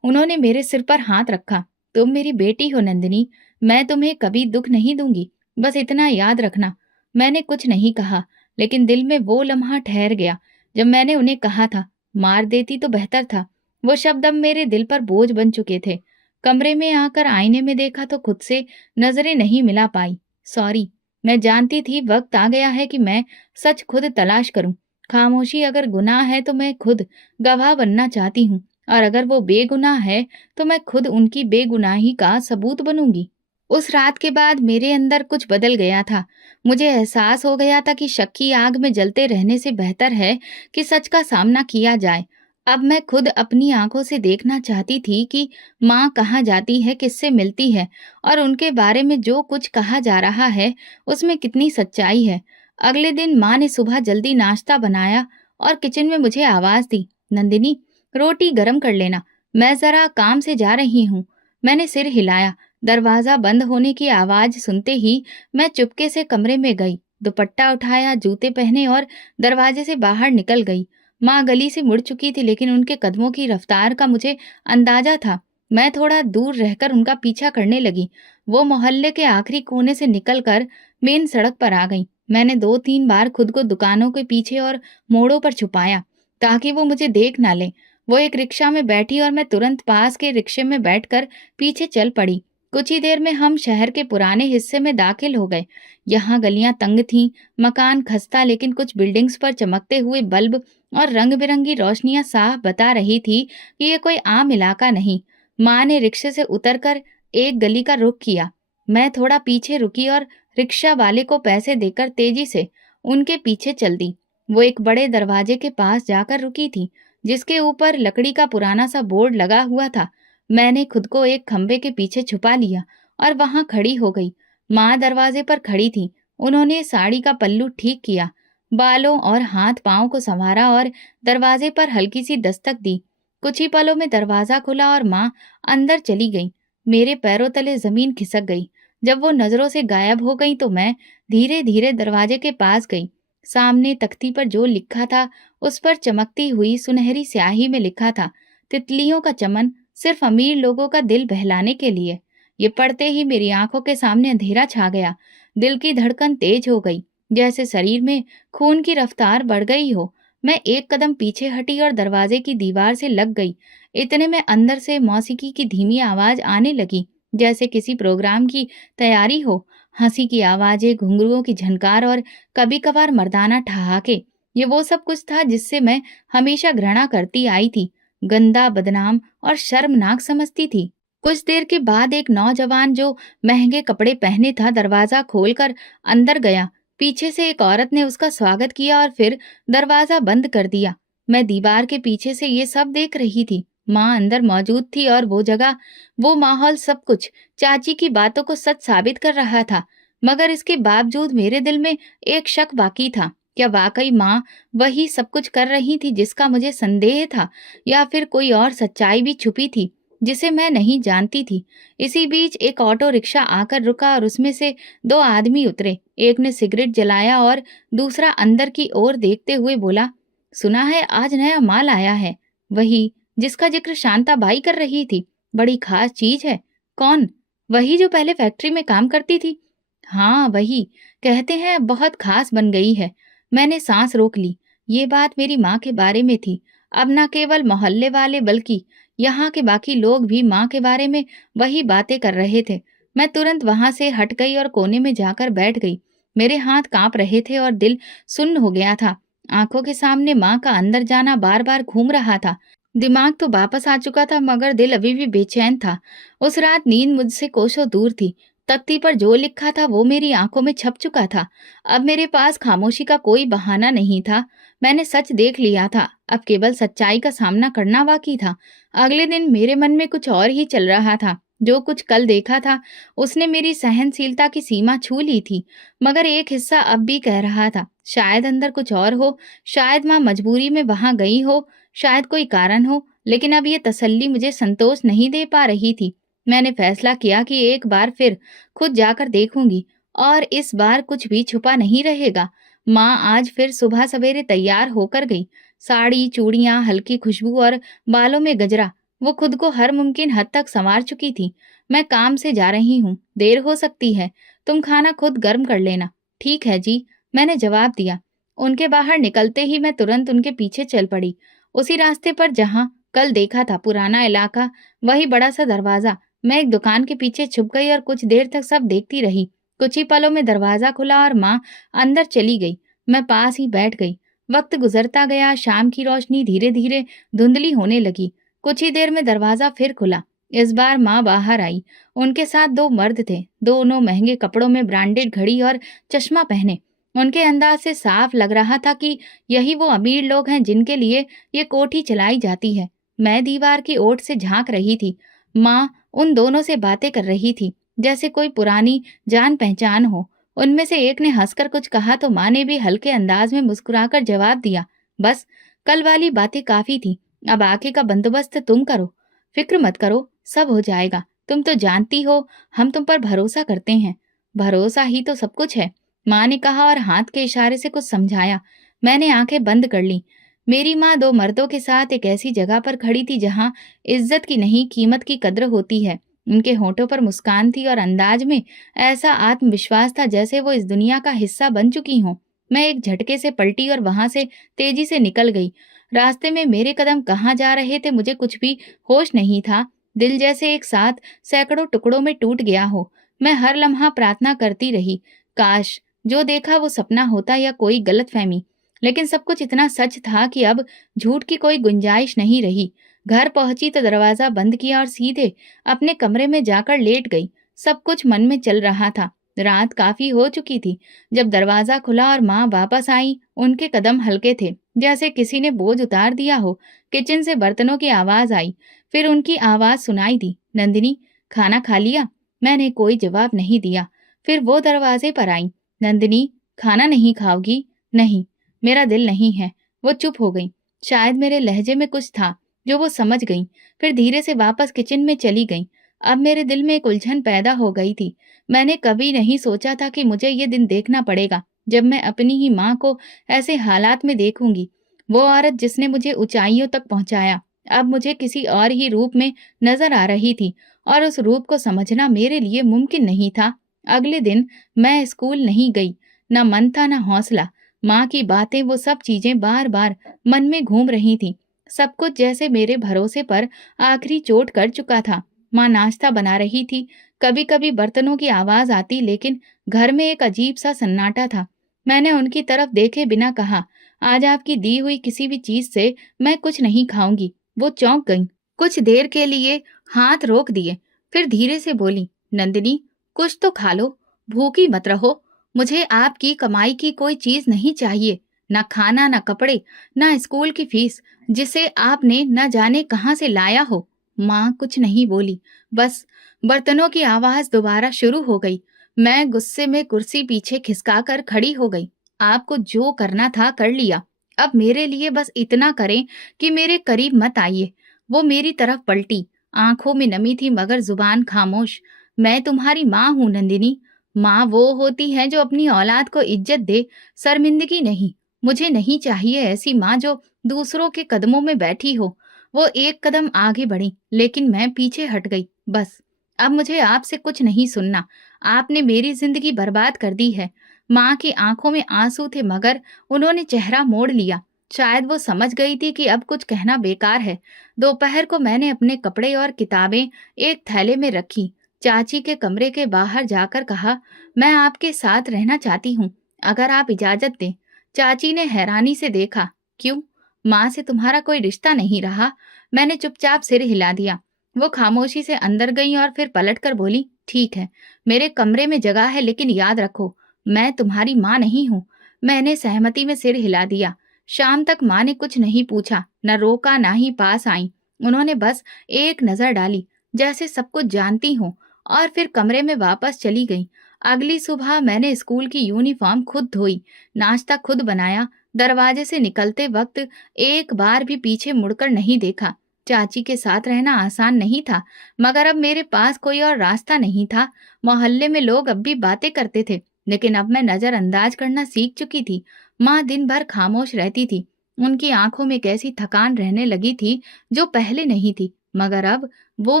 उन्होंने मेरे सिर पर हाथ रखा। तुम मेरी बेटी हो नंदिनी, मैं तुम्हें कभी दुख नहीं दूंगी। बस इतना याद रखना। मैंने कुछ नहीं कहा, लेकिन दिल में वो लम्हा ठहर गया जब मैंने उन्हें कहा था, मार देती तो बेहतर था। वो शब्द अब मेरे दिल पर बोझ बन चुके थे। कमरे में आकर आईने में देखा तो खुद से नजरें नहीं मिला पाई। सॉरी। मैं जानती थी वक्त आ गया है कि मैं सच खुद तलाश करूं। खामोशी अगर गुनाह है तो मैं खुद गवाह बनना चाहती हूँ, और अगर वो बेगुनाह है तो मैं खुद उनकी बेगुनाही का सबूत बनूंगी। उस रात के बाद मेरे अंदर कुछ बदल गया था। मुझे एहसास हो गया था कि शक की आग में जलते रहने से बेहतर है कि सच का सामना किया जाए। अब मैं खुद अपनी आंखों से देखना चाहती थी कि माँ कहाँ जाती है, किससे मिलती है, और उनके बारे में जो कुछ कहा जा रहा है उसमें कितनी सच्चाई है। अगले दिन माँ ने सुबह जल्दी नाश्ता बनाया और किचन में मुझे आवाज दी, नंदिनी, रोटी गरम कर लेना, मैं जरा काम से जा रही हूँ। मैंने सिर हिलाया। दरवाजा बंद होने की आवाज सुनते ही मैं चुपके से कमरे में गई, दुपट्टा उठाया, जूते पहने और दरवाजे से बाहर निकल गई। माँ गली से मुड़ चुकी थी, लेकिन उनके कदमों की रफ्तार का मुझे अंदाजा था। मैं थोड़ा दूर रहकर उनका पीछा करने लगी। वो मोहल्ले के आखिरी कोने से निकलकर मेन सड़क पर आ गई। मैंने 2-3 बार खुद को दुकानों के पीछे और मोड़ों पर छुपाया ताकि वो मुझे देख ना ले। वो एक रिक्शा में बैठी और मैं तुरंत पास के रिक्शे में बैठकर पीछे चल पड़ी। कुछ ही देर में हम शहर के पुराने हिस्से में दाखिल हो गए। यहाँ गलियां तंग थीं, मकान खस्ता, लेकिन कुछ बिल्डिंग्स पर चमकते हुए बल्ब और रंग-बिरंगी रोशनियां साफ बता रही थी कि ये कोई आम इलाका नहीं। माँ ने रिक्शे से उतरकर एक गली का रुख किया। मैं थोड़ा पीछे रुकी और रिक्शा वाले को पैसे देकर तेजी से उनके पीछे चल दी। वो एक बड़े दरवाजे के पास जाकर रुकी थी, जिसके ऊपर लकड़ी का पुराना सा बोर्ड लगा हुआ था। मैंने खुद को एक खंबे के पीछे छुपा लिया और वहां खड़ी हो गई। माँ दरवाजे पर खड़ी थी। उन्होंने साड़ी का पल्लू ठीक किया, बालों और हाथ पांव को संवारा और दरवाजे पर हल्की सी दस्तक दी। कुछ ही पलों में दरवाजा खुला और माँ अंदर चली गई। मेरे पैरों तले जमीन खिसक गई। जब वो नजरों से गायब हो गई तो मैं धीरे धीरे दरवाजे के पास गई। सामने तख्ती पर जो लिखा था उस पर चमकती हुई सुनहरी स्याही में लिखा था, तितलियों का चमन सिर्फ अमीर लोगों का दिल बहलाने के लिए। ये पढ़ते ही मेरी आंखों के सामने अंधेरा छा गया। दिल की धड़कन तेज हो गई, जैसे शरीर में खून की रफ्तार बढ़ गई हो। मैं एक कदम पीछे हटी और दरवाजे की दीवार से लग गई। इतने में अंदर से मौसीकी की धीमी आवाज आने लगी, जैसे किसी प्रोग्राम की तैयारी हो। हंसी की आवाजें, घुंघरुओं की झनकार और कभी कभार मर्दाना ठहाके। ये वो सब कुछ था जिससे मैं हमेशा घृणा करती आई थी, गंदा, बदनाम और शर्मनाक समझती थी। कुछ देर के बाद एक नौजवान जो महंगे कपड़े पहने था दरवाजा खोलकर अंदर गया। पीछे से एक औरत ने उसका स्वागत किया और फिर दरवाजा बंद कर दिया। मैं दीवार के पीछे से ये सब देख रही थी। माँ अंदर मौजूद थी और वो जगह, वो माहौल, सब कुछ चाची की बातों को सच साबित कर रहा था। मगर इसके बावजूद मेरे दिल में एक शक बाकी था। क्या वाकई माँ वही सब कुछ कर रही थी जिसका मुझे संदेह था, या फिर कोई और सच्चाई भी छुपी थी जिसे मैं नहीं जानती थी। इसी बीच एक ऑटो रिक्शा आकर रुका और उसमें से दो आदमी उतरे। एक ने सिगरेट जलाया और दूसरा अंदर की ओर देखते हुए बोला, सुना है आज नया माल आया है। वही जिसका जिक्र शांता बाई कर रही थी। बड़ी खास चीज है। कौन? वही जो पहले फैक्ट्री में काम करती थी। हाँ वही, कहते हैं बहुत खास बन गई है। मैंने सांस रोक ली। ये बात मेरी माँ के बारे में थी। अब न केवल मोहल्ले वाले बल्कि यहाँ के बाकी लोग भी माँ के बारे में वही बातें कर रहे थे। मैं तुरंत वहां से हट गई और कोने में जाकर बैठ गई। मेरे हाथ कांप रहे थे और दिल सुन्न हो गया था। आंखों के सामने माँ का अंदर जाना बार बार घूम रहा था। दिमाग तो वापस आ चुका था मगर दिल अभी भी बेचैन था। उस रात नींद मुझसे कोसों दूर थी। तख्ती पर जो लिखा था वो मेरी आंखों में छप चुका था। अब मेरे पास खामोशी का कोई बहाना नहीं था। मैंने सच देख लिया था। अब केवल सच्चाई का सामना करना बाकी था। अगले दिन मेरे मन में कुछ और ही चल रहा था। जो कुछ कल देखा था उसने मेरी सहनशीलता की सीमा छू ली थी। मगर एक हिस्सा अब भी कह रहा था, शायद अंदर कुछ और हो। शायद माँ मजबूरी में वहां गई हो, शायद कोई कारण हो। लेकिन अब ये तसल्ली मुझे संतोष नहीं दे पा रही थी। मैंने फैसला किया कि एक बार फिर खुद जाकर देखूंगी, और इस बार कुछ भी छुपा नहीं रहेगा। माँ आज फिर सुबह सवेरे तैयार होकर गई। साड़ी, चूड़ियां, हल्की खुशबू और बालों में गजरा। वो खुद को हर मुमकिन हद तक संवार चुकी थी। मैं काम से जा रही हूँ, देर हो सकती है। तुम खाना खुद गर्म कर लेना। ठीक है जी, मैंने जवाब दिया। उनके बाहर निकलते ही मैं तुरंत उनके पीछे चल पड़ी। उसी रास्ते पर जहाँ कल देखा था, पुराना इलाका, वही बड़ा सा दरवाजा। मैं एक दुकान के पीछे छुप गई और कुछ देर तक सब देखती रही। कुछ ही पलों में दरवाजा खुला और माँ अंदर चली गई। मैं पास ही बैठ गई। वक्त गुजरता गया। शाम की रोशनी धीरे धीरे धुंधली होने लगी। कुछ ही देर में दरवाजा फिर खुला। इस बार माँ बाहर आई। उनके साथ दो मर्द थे, दोनों महंगे कपड़ों में, ब्रांडेड घड़ी और चश्मा पहने। उनके अंदाज से साफ लग रहा था कि यही वो अमीर लोग हैं जिनके लिए ये कोठी चलाई जाती है। मैं दीवार की ओट से झांक रही थी। माँ उन दोनों से बातें कर रही थी, जैसे कोई पुरानी जान पहचान हो। उनमें से एक ने हंसकर कुछ कहा तो माँ ने भी हल्के अंदाज में मुस्कुराकर जवाब दिया, बस कल वाली बातें काफी थी। अब आगे का बंदोबस्त तुम करो। फिक्र मत करो, सब हो जाएगा। तुम तो जानती हो हम तुम पर भरोसा करते हैं। भरोसा ही तो सब कुछ है, माँ ने कहा और हाथ के इशारे से कुछ समझाया। मैंने आंखें बंद कर ली। मेरी माँ दो मर्दों के साथ एक ऐसी जगह पर खड़ी थी जहाँ इज्जत की नहीं, कीमत की कद्र होती है। उनके होठों पर मुस्कान थी और अंदाज में ऐसा आत्मविश्वास था जैसे वो इस दुनिया का हिस्सा बन चुकी हों। मैं एक झटके से पलटी और वहां से तेजी से निकल गई। रास्ते में मेरे कदम कहाँ जा रहे थे मुझे कुछ भी होश नहीं था। दिल जैसे एक साथ सैकड़ों टुकड़ों में टूट गया हो। मैं हर लम्हा प्रार्थना करती रही, काश जो देखा वो सपना होता या कोई गलतफहमी। लेकिन सब कुछ इतना सच था कि अब झूठ की कोई गुंजाइश नहीं रही। घर पहुंची तो दरवाजा बंद किया और सीधे अपने कमरे में जाकर लेट गई। सब कुछ मन में चल रहा था। रात काफी हो चुकी थी। जब दरवाजा खुला और माँ वापस आई, उनके कदम हल्के थे, जैसे किसी ने बोझ उतार दिया हो। किचन से बर्तनों की आवाज आई। फिर उनकी आवाज सुनाई दी, नंदिनी खाना खा लिया? मैंने कोई जवाब नहीं दिया। फिर वो दरवाजे पर आई। नंदिनी खाना नहीं खाओगी? नहीं, मेरा दिल नहीं है। वो चुप हो गई। शायद मेरे लहजे में कुछ था जो वो समझ गई। फिर धीरे से वापस किचन में चली गई। अब मेरे दिल में एक उलझन पैदा हो गई थी। मैंने कभी नहीं सोचा था कि मुझे ये दिन देखना पड़ेगा जब मैं अपनी ही माँ को ऐसे हालात में देखूंगी। वो औरत जिसने मुझे ऊंचाइयों तक पहुंचाया अब मुझे किसी और ही रूप में नजर आ रही थी, और उस रूप को समझना मेरे लिए मुमकिन नहीं था। अगले दिन मैं स्कूल नहीं गई। न मन था न हौसला। माँ की बातें, वो सब चीजें बार बार मन में घूम रही थी। सब कुछ जैसे मेरे भरोसे पर आखिरी चोट कर चुका था। माँ नाश्ता बना रही थी। कभी कभी बर्तनों की आवाज आती, लेकिन घर में एक अजीब सा सन्नाटा था। मैंने उनकी तरफ देखे बिना कहा, आज आपकी दी हुई किसी भी चीज से मैं कुछ नहीं खाऊंगी। वो चौंक गईं। कुछ देर के लिए हाथ रोक दिए, फिर धीरे से बोली, नंदिनी, कुछ तो खा लो, भूखी मत रहो। मुझे आपकी कमाई की कोई चीज नहीं चाहिए, ना खाना, ना कपड़े, ना स्कूल की फीस, जिसे आपने न जाने कहाँ से लाया हो। माँ कुछ नहीं बोली, बस बर्तनों की आवाज दोबारा शुरू हो गई। मैं गुस्से में कुर्सी पीछे खिसकाकर खड़ी हो गई। आपको जो करना था कर लिया, अब मेरे लिए बस इतना करें कि मेरे करीब मत आइए। वो मेरी तरफ पलटी, आंखों में नमी थी मगर जुबान खामोश। मैं तुम्हारी माँ हूँ नंदिनी। माँ वो होती है जो अपनी औलाद को इज्जत दे, शर्मिंदगी नहीं। मुझे नहीं चाहिए ऐसी माँ जो दूसरों के कदमों में बैठी हो। वो एक कदम आगे बढ़ी, लेकिन मैं पीछे हट गई। बस, अब मुझे आपसे कुछ नहीं सुनना। आपने मेरी जिंदगी बर्बाद कर दी है। माँ की आंखों में आंसू थे मगर उन्होंने चेहरा मोड़ लिया। शायद वो समझ गई थी कि अब कुछ कहना बेकार है। दोपहर को मैंने अपने कपड़े और किताबें एक थैले में रखी, चाची के कमरे के बाहर जाकर कहा, मैं आपके साथ रहना चाहती हूँ, अगर आप इजाजत दें। चाची ने हैरानी से देखा। क्यों? माँ से तुम्हारा कोई रिश्ता नहीं रहा? मैंने चुपचाप सिर हिला दिया। वो खामोशी से अंदर गई और फिर पलटकर बोली, ठीक है, मेरे कमरे में जगह है, लेकिन याद रखो, मैं तुम्हारी माँ नहीं हूँ। मैंने सहमति में सिर हिला दिया। शाम तक माँ ने कुछ नहीं पूछा, न रोका, ना ही पास आई। उन्होंने बस एक नजर डाली, जैसे सब कुछ जानती हो, और फिर कमरे में वापस चली गई। अगली सुबह मैंने स्कूल की यूनिफॉर्म खुद धोई, नाश्ता खुद बनाया। दरवाजे से निकलते वक्त एक बार भी पीछे मुड़कर नहीं देखा। चाची के साथ रहना आसान नहीं था, मगर अब मेरे पास कोई और रास्ता नहीं था। मोहल्ले में लोग अब भी बातें करते थे, लेकिन अब मैं नजरअंदाज करना सीख चुकी थी। माँ दिन भर खामोश रहती थी। उनकी आंखों में कैसी थकान रहने लगी थी जो पहले नहीं थी, मगर अब वो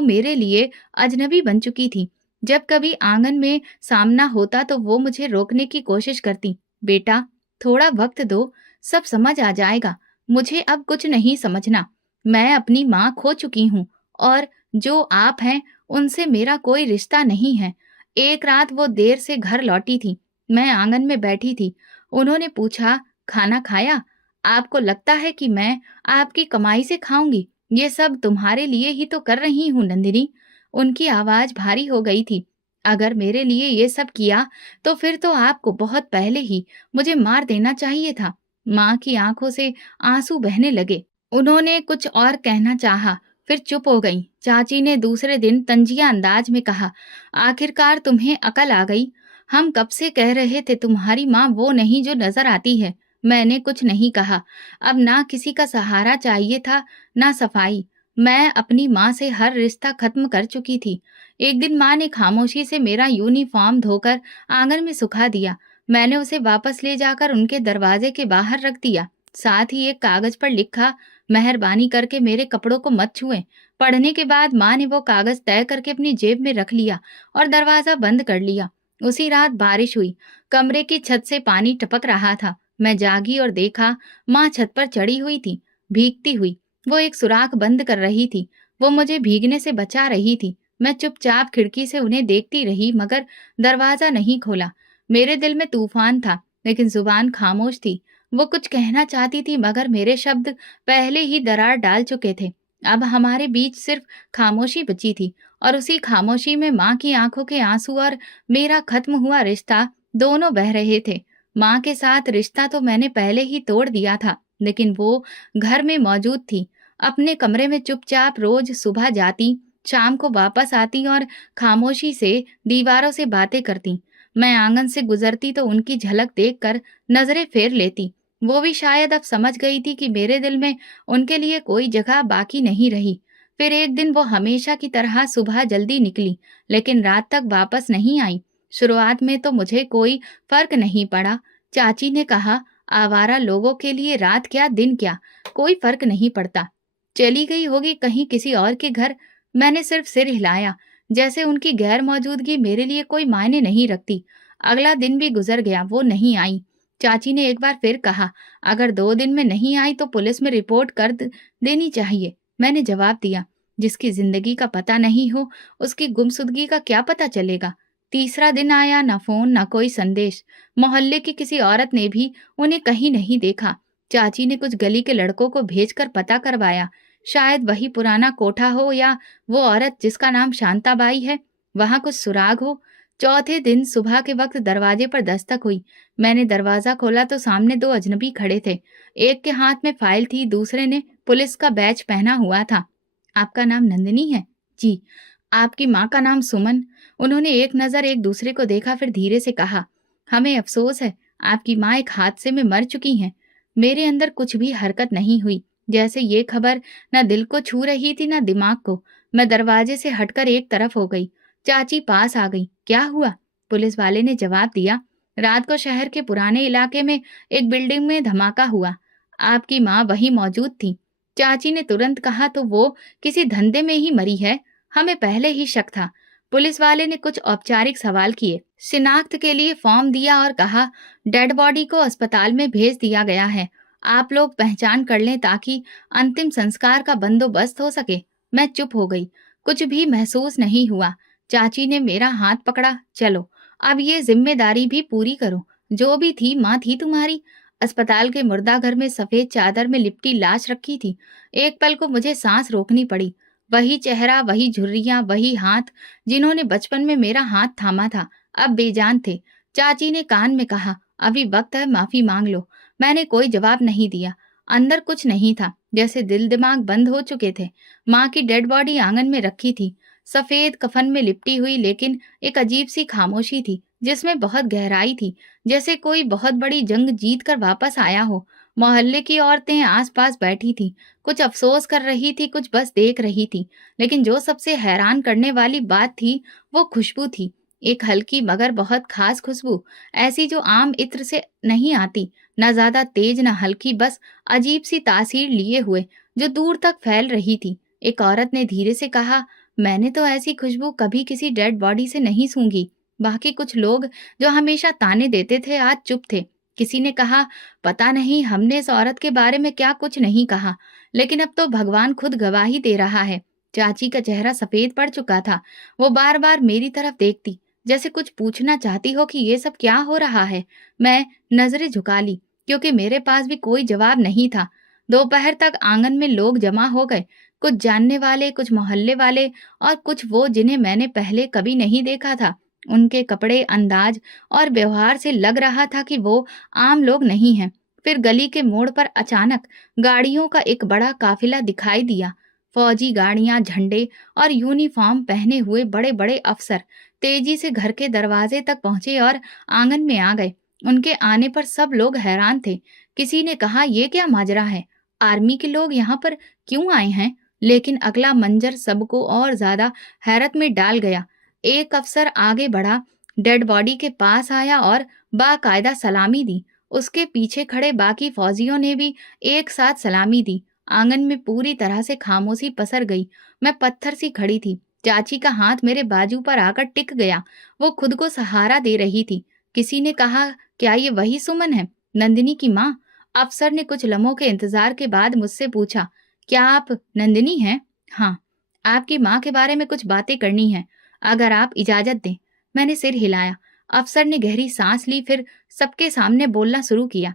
मेरे लिए अजनबी बन चुकी थी। जब कभी आंगन में सामना होता तो वो मुझे रोकने की कोशिश करती। बेटा, थोड़ा वक्त दो, सब समझ आ जाएगा। मुझे अब कुछ नहीं समझना। मैं अपनी माँ खो चुकी हूँ, और जो आप हैं उनसे मेरा कोई रिश्ता नहीं है। एक रात वो देर से घर लौटी थी। मैं आंगन में बैठी थी। उन्होंने पूछा, खाना खाया? आपको लगता है कि मैं आपकी कमाई से खाऊंगी? ये सब तुम्हारे लिए ही तो कर रही हूँ नंदिनी। उनकी आवाज भारी हो गई थी। अगर मेरे लिए ये सब किया तो फिर तो आपको बहुत पहले ही मुझे मार देना चाहिए था। माँ की आंखों से आंसू बहने लगे। उन्होंने कुछ और कहना चाहा, फिर चुप हो गई। चाची ने दूसरे दिन तंजिया अंदाज में कहा, आखिरकार तुम्हें अकल आ गई। हम कब से कह रहे थे तुम्हारी माँ वो नहीं जो नजर आती है। मैंने कुछ नहीं कहा। अब ना किसी का सहारा चाहिए था, ना सफाई। मैं अपनी माँ से हर रिश्ता खत्म कर चुकी थी। एक दिन माँ ने खामोशी से मेरा यूनिफॉर्म धोकर आंगन में सुखा दिया। मैंने उसे वापस ले जाकर उनके दरवाजे के बाहर रख दिया। साथ ही एक कागज पर लिखा, मेहरबानी करके मेरे कपड़ों को मत छुएं। पढ़ने के बाद माँ ने वो कागज तय करके अपनी जेब में रख लिया और दरवाजा बंद कर लिया। उसी रात बारिश हुई। कमरे की छत से पानी टपक रहा था। मैं जागी और देखा, माँ छत पर चढ़ी हुई थी, भीगती हुई। वो एक सुराख बंद कर रही थी। वो मुझे भीगने से बचा रही थी। मैं चुपचाप खिड़की से उन्हें देखती रही, मगर दरवाजा नहीं खोला। मेरे दिल में तूफान था, लेकिन जुबान खामोश थी। वो कुछ कहना चाहती थी, मगर मेरे शब्द पहले ही दरार डाल चुके थे। अब हमारे बीच सिर्फ खामोशी बची थी, और उसी खामोशी में माँ की आंखों के आंसू और मेरा खत्म हुआ रिश्ता दोनों बह रहे थे। माँ के साथ रिश्ता तो मैंने पहले ही तोड़ दिया था, लेकिन वो घर में मौजूद थी। अपने कमरे में चुपचाप रोज सुबह जाती, शाम को वापस आती और खामोशी से दीवारों से बातें करती। मैं आंगन से गुजरती तो उनकी झलक देखकर नजरें फेर लेती। वो भी शायद अब समझ गई थी कि मेरे दिल में उनके लिए कोई जगह बाकी नहीं रही। फिर एक दिन वो हमेशा की तरह सुबह जल्दी निकली, लेकिन रात तक वापस नहीं आई। शुरुआत में तो मुझे कोई फर्क नहीं पड़ा। चाची ने कहा, आवारा लोगों के लिए रात क्या दिन क्या, कोई फर्क नहीं पड़ता। चली गई होगी कहीं किसी और के घर। मैंने सिर्फ सिर हिलाया, जैसे उनकी गैर मौजूदगी मेरे लिए कोई मायने नहीं रखती। अगला दिन भी गुजर गया, वो नहीं आई। चाची ने एक बार फिर कहा, अगर 2 दिन में नहीं आई तो पुलिस में रिपोर्ट कर देनी चाहिए। मैंने जवाब दिया, जिसकी जिंदगी का पता नहीं हो उसकी गुमशुदगी का क्या पता चलेगा। तीसरा दिन आया, ना फोन, ना कोई संदेश। मोहल्ले की किसी औरत ने भी उन्हें कहीं नहीं देखा। चाची ने कुछ गली के लड़कों को भेजकर पता करवाया। शायद वही पुराना कोठा हो या वो औरत जिसका नाम शांताबाई है, वहां कुछ सुराग हो। चौथे दिन सुबह के वक्त दरवाजे पर दस्तक हुई। मैंने दरवाजा खोला तो सामने दो अजनबी खड़े थे। एक के हाथ में फाइल थी, दूसरे ने पुलिस का बैज पहना हुआ था। आपका नाम नंदिनी है? जी। आपकी माँ का नाम सुमन। उन्होंने एक नजर एक दूसरे को देखा, फिर धीरे से कहा, हमें अफसोस है, आपकी माँ एक हादसे में मर चुकी हैं। मेरे अंदर कुछ भी हरकत नहीं हुई, जैसे ये खबर न दिल को छू रही थी न दिमाग को। मैं दरवाजे से हटकर एक तरफ हो गई। चाची पास आ गई। क्या हुआ? पुलिस वाले ने जवाब दिया, रात को शहर के पुराने इलाके में एक बिल्डिंग में धमाका हुआ। आपकी माँ वहीं मौजूद थी। चाची ने तुरंत कहा, तो वो किसी धंधे में ही मरी है। हमें पहले ही शक था। पुलिस वाले ने कुछ औपचारिक सवाल किए, शिनाख्त के लिए फॉर्म दिया और कहा, डेड बॉडी को अस्पताल में भेज दिया गया है। आप लोग पहचान कर लें ताकि अंतिम संस्कार का बंदोबस्त हो सके। मैं चुप हो गई। कुछ भी महसूस नहीं हुआ। चाची ने मेरा हाथ पकड़ा, चलो अब ये जिम्मेदारी भी पूरी करो। जो भी थी माँ थी तुम्हारी। अस्पताल के मुर्दाघर में सफेद चादर में लिपटी लाश रखी थी। एक पल को मुझे सांस रोकनी पड़ी। वही चेहरा, वही झुर्रियां, वही हाथ जिन्होंने बचपन में मेरा हाथ थामा था, अब बेजान थे। चाची ने कान में कहा, अभी वक्त है, माफी मांग लो। मैंने कोई जवाब नहीं दिया। अंदर कुछ नहीं था, जैसे दिल दिमाग बंद हो चुके थे। माँ की डेड बॉडी आंगन में रखी थी, सफेद कफन में लिपटी हुई, लेकिन एक अजीब सी खामोशी थी जिसमें बहुत गहराई थी, जैसे कोई बहुत बड़ी जंग जीत कर वापस आया हो। मोहल्ले की औरतें आसपास बैठी थीं, कुछ अफसोस कर रही थी, कुछ बस देख रही थी। लेकिन जो सबसे हैरान करने वाली बात थी, वो खुशबू थी। एक हल्की मगर बहुत खास खुशबू, ऐसी जो आम इत्र से नहीं आती, न ज्यादा तेज न हल्की, बस अजीब सी तासीर लिए हुए जो दूर तक फैल रही थी। एक औरत ने धीरे से कहा, मैंने तो ऐसी खुशबू कभी किसी डेड बॉडी से नहीं सूंघी। बाकी कुछ लोग जो हमेशा ताने देते थे आज चुप थे। किसी ने कहा, पता नहीं हमने इस औरत के बारे में क्या कुछ नहीं कहा, लेकिन अब तो भगवान खुद गवाही दे रहा है। चाची का चेहरा सफेद पड़ चुका था। वो बार बार मेरी तरफ देखती, जैसे कुछ पूछना चाहती हो कि ये सब क्या हो रहा है। मैं नजरें झुका ली, क्योंकि मेरे पास भी कोई जवाब नहीं था। दोपहर तक आंगन में लोग जमा हो गए, कुछ जानने वाले, कुछ मोहल्ले वाले और कुछ वो जिन्हें मैंने पहले कभी नहीं देखा था। उनके कपड़े, अंदाज और व्यवहार से लग रहा था कि वो आम लोग नहीं हैं। फिर गली के मोड़ पर अचानक गाड़ियों का एक बड़ा काफिला दिखाई दिया। फौजी गाड़ियां, झंडे और यूनिफॉर्म पहने हुए बड़े बड़े अफसर तेजी से घर के दरवाजे तक पहुंचे और आंगन में आ गए। उनके आने पर सब लोग हैरान थे। किसी ने कहा, ये क्या माजरा है? आर्मी के लोग यहाँ पर क्यों आए हैं? लेकिन अगला मंजर सबको और ज्यादा हैरत में डाल गया। एक अफसर आगे बढ़ा, डेड बॉडी के पास आया और बाकायदा सलामी दी। उसके पीछे खड़े बाकी फौजियों ने भी एक साथ सलामी दी। आंगन में पूरी तरह से खामोशी पसर गई। मैं पत्थर सी खड़ी थी। चाची का हाथ मेरे बाजू पर आकर टिक गया। वो खुद को सहारा दे रही थी। किसी ने कहा, क्या ये वही सुमन है, नंदिनी की माँ? अफसर ने कुछ लम्हों के इंतजार के बाद मुझसे पूछा, क्या आप नंदिनी हैं? हाँ। आपकी माँ के बारे में कुछ बातें करनी है, अगर आप इजाजत दें। मैंने सिर हिलाया। अफसर ने गहरी सांस ली, फिर सबके सामने बोलना शुरू किया।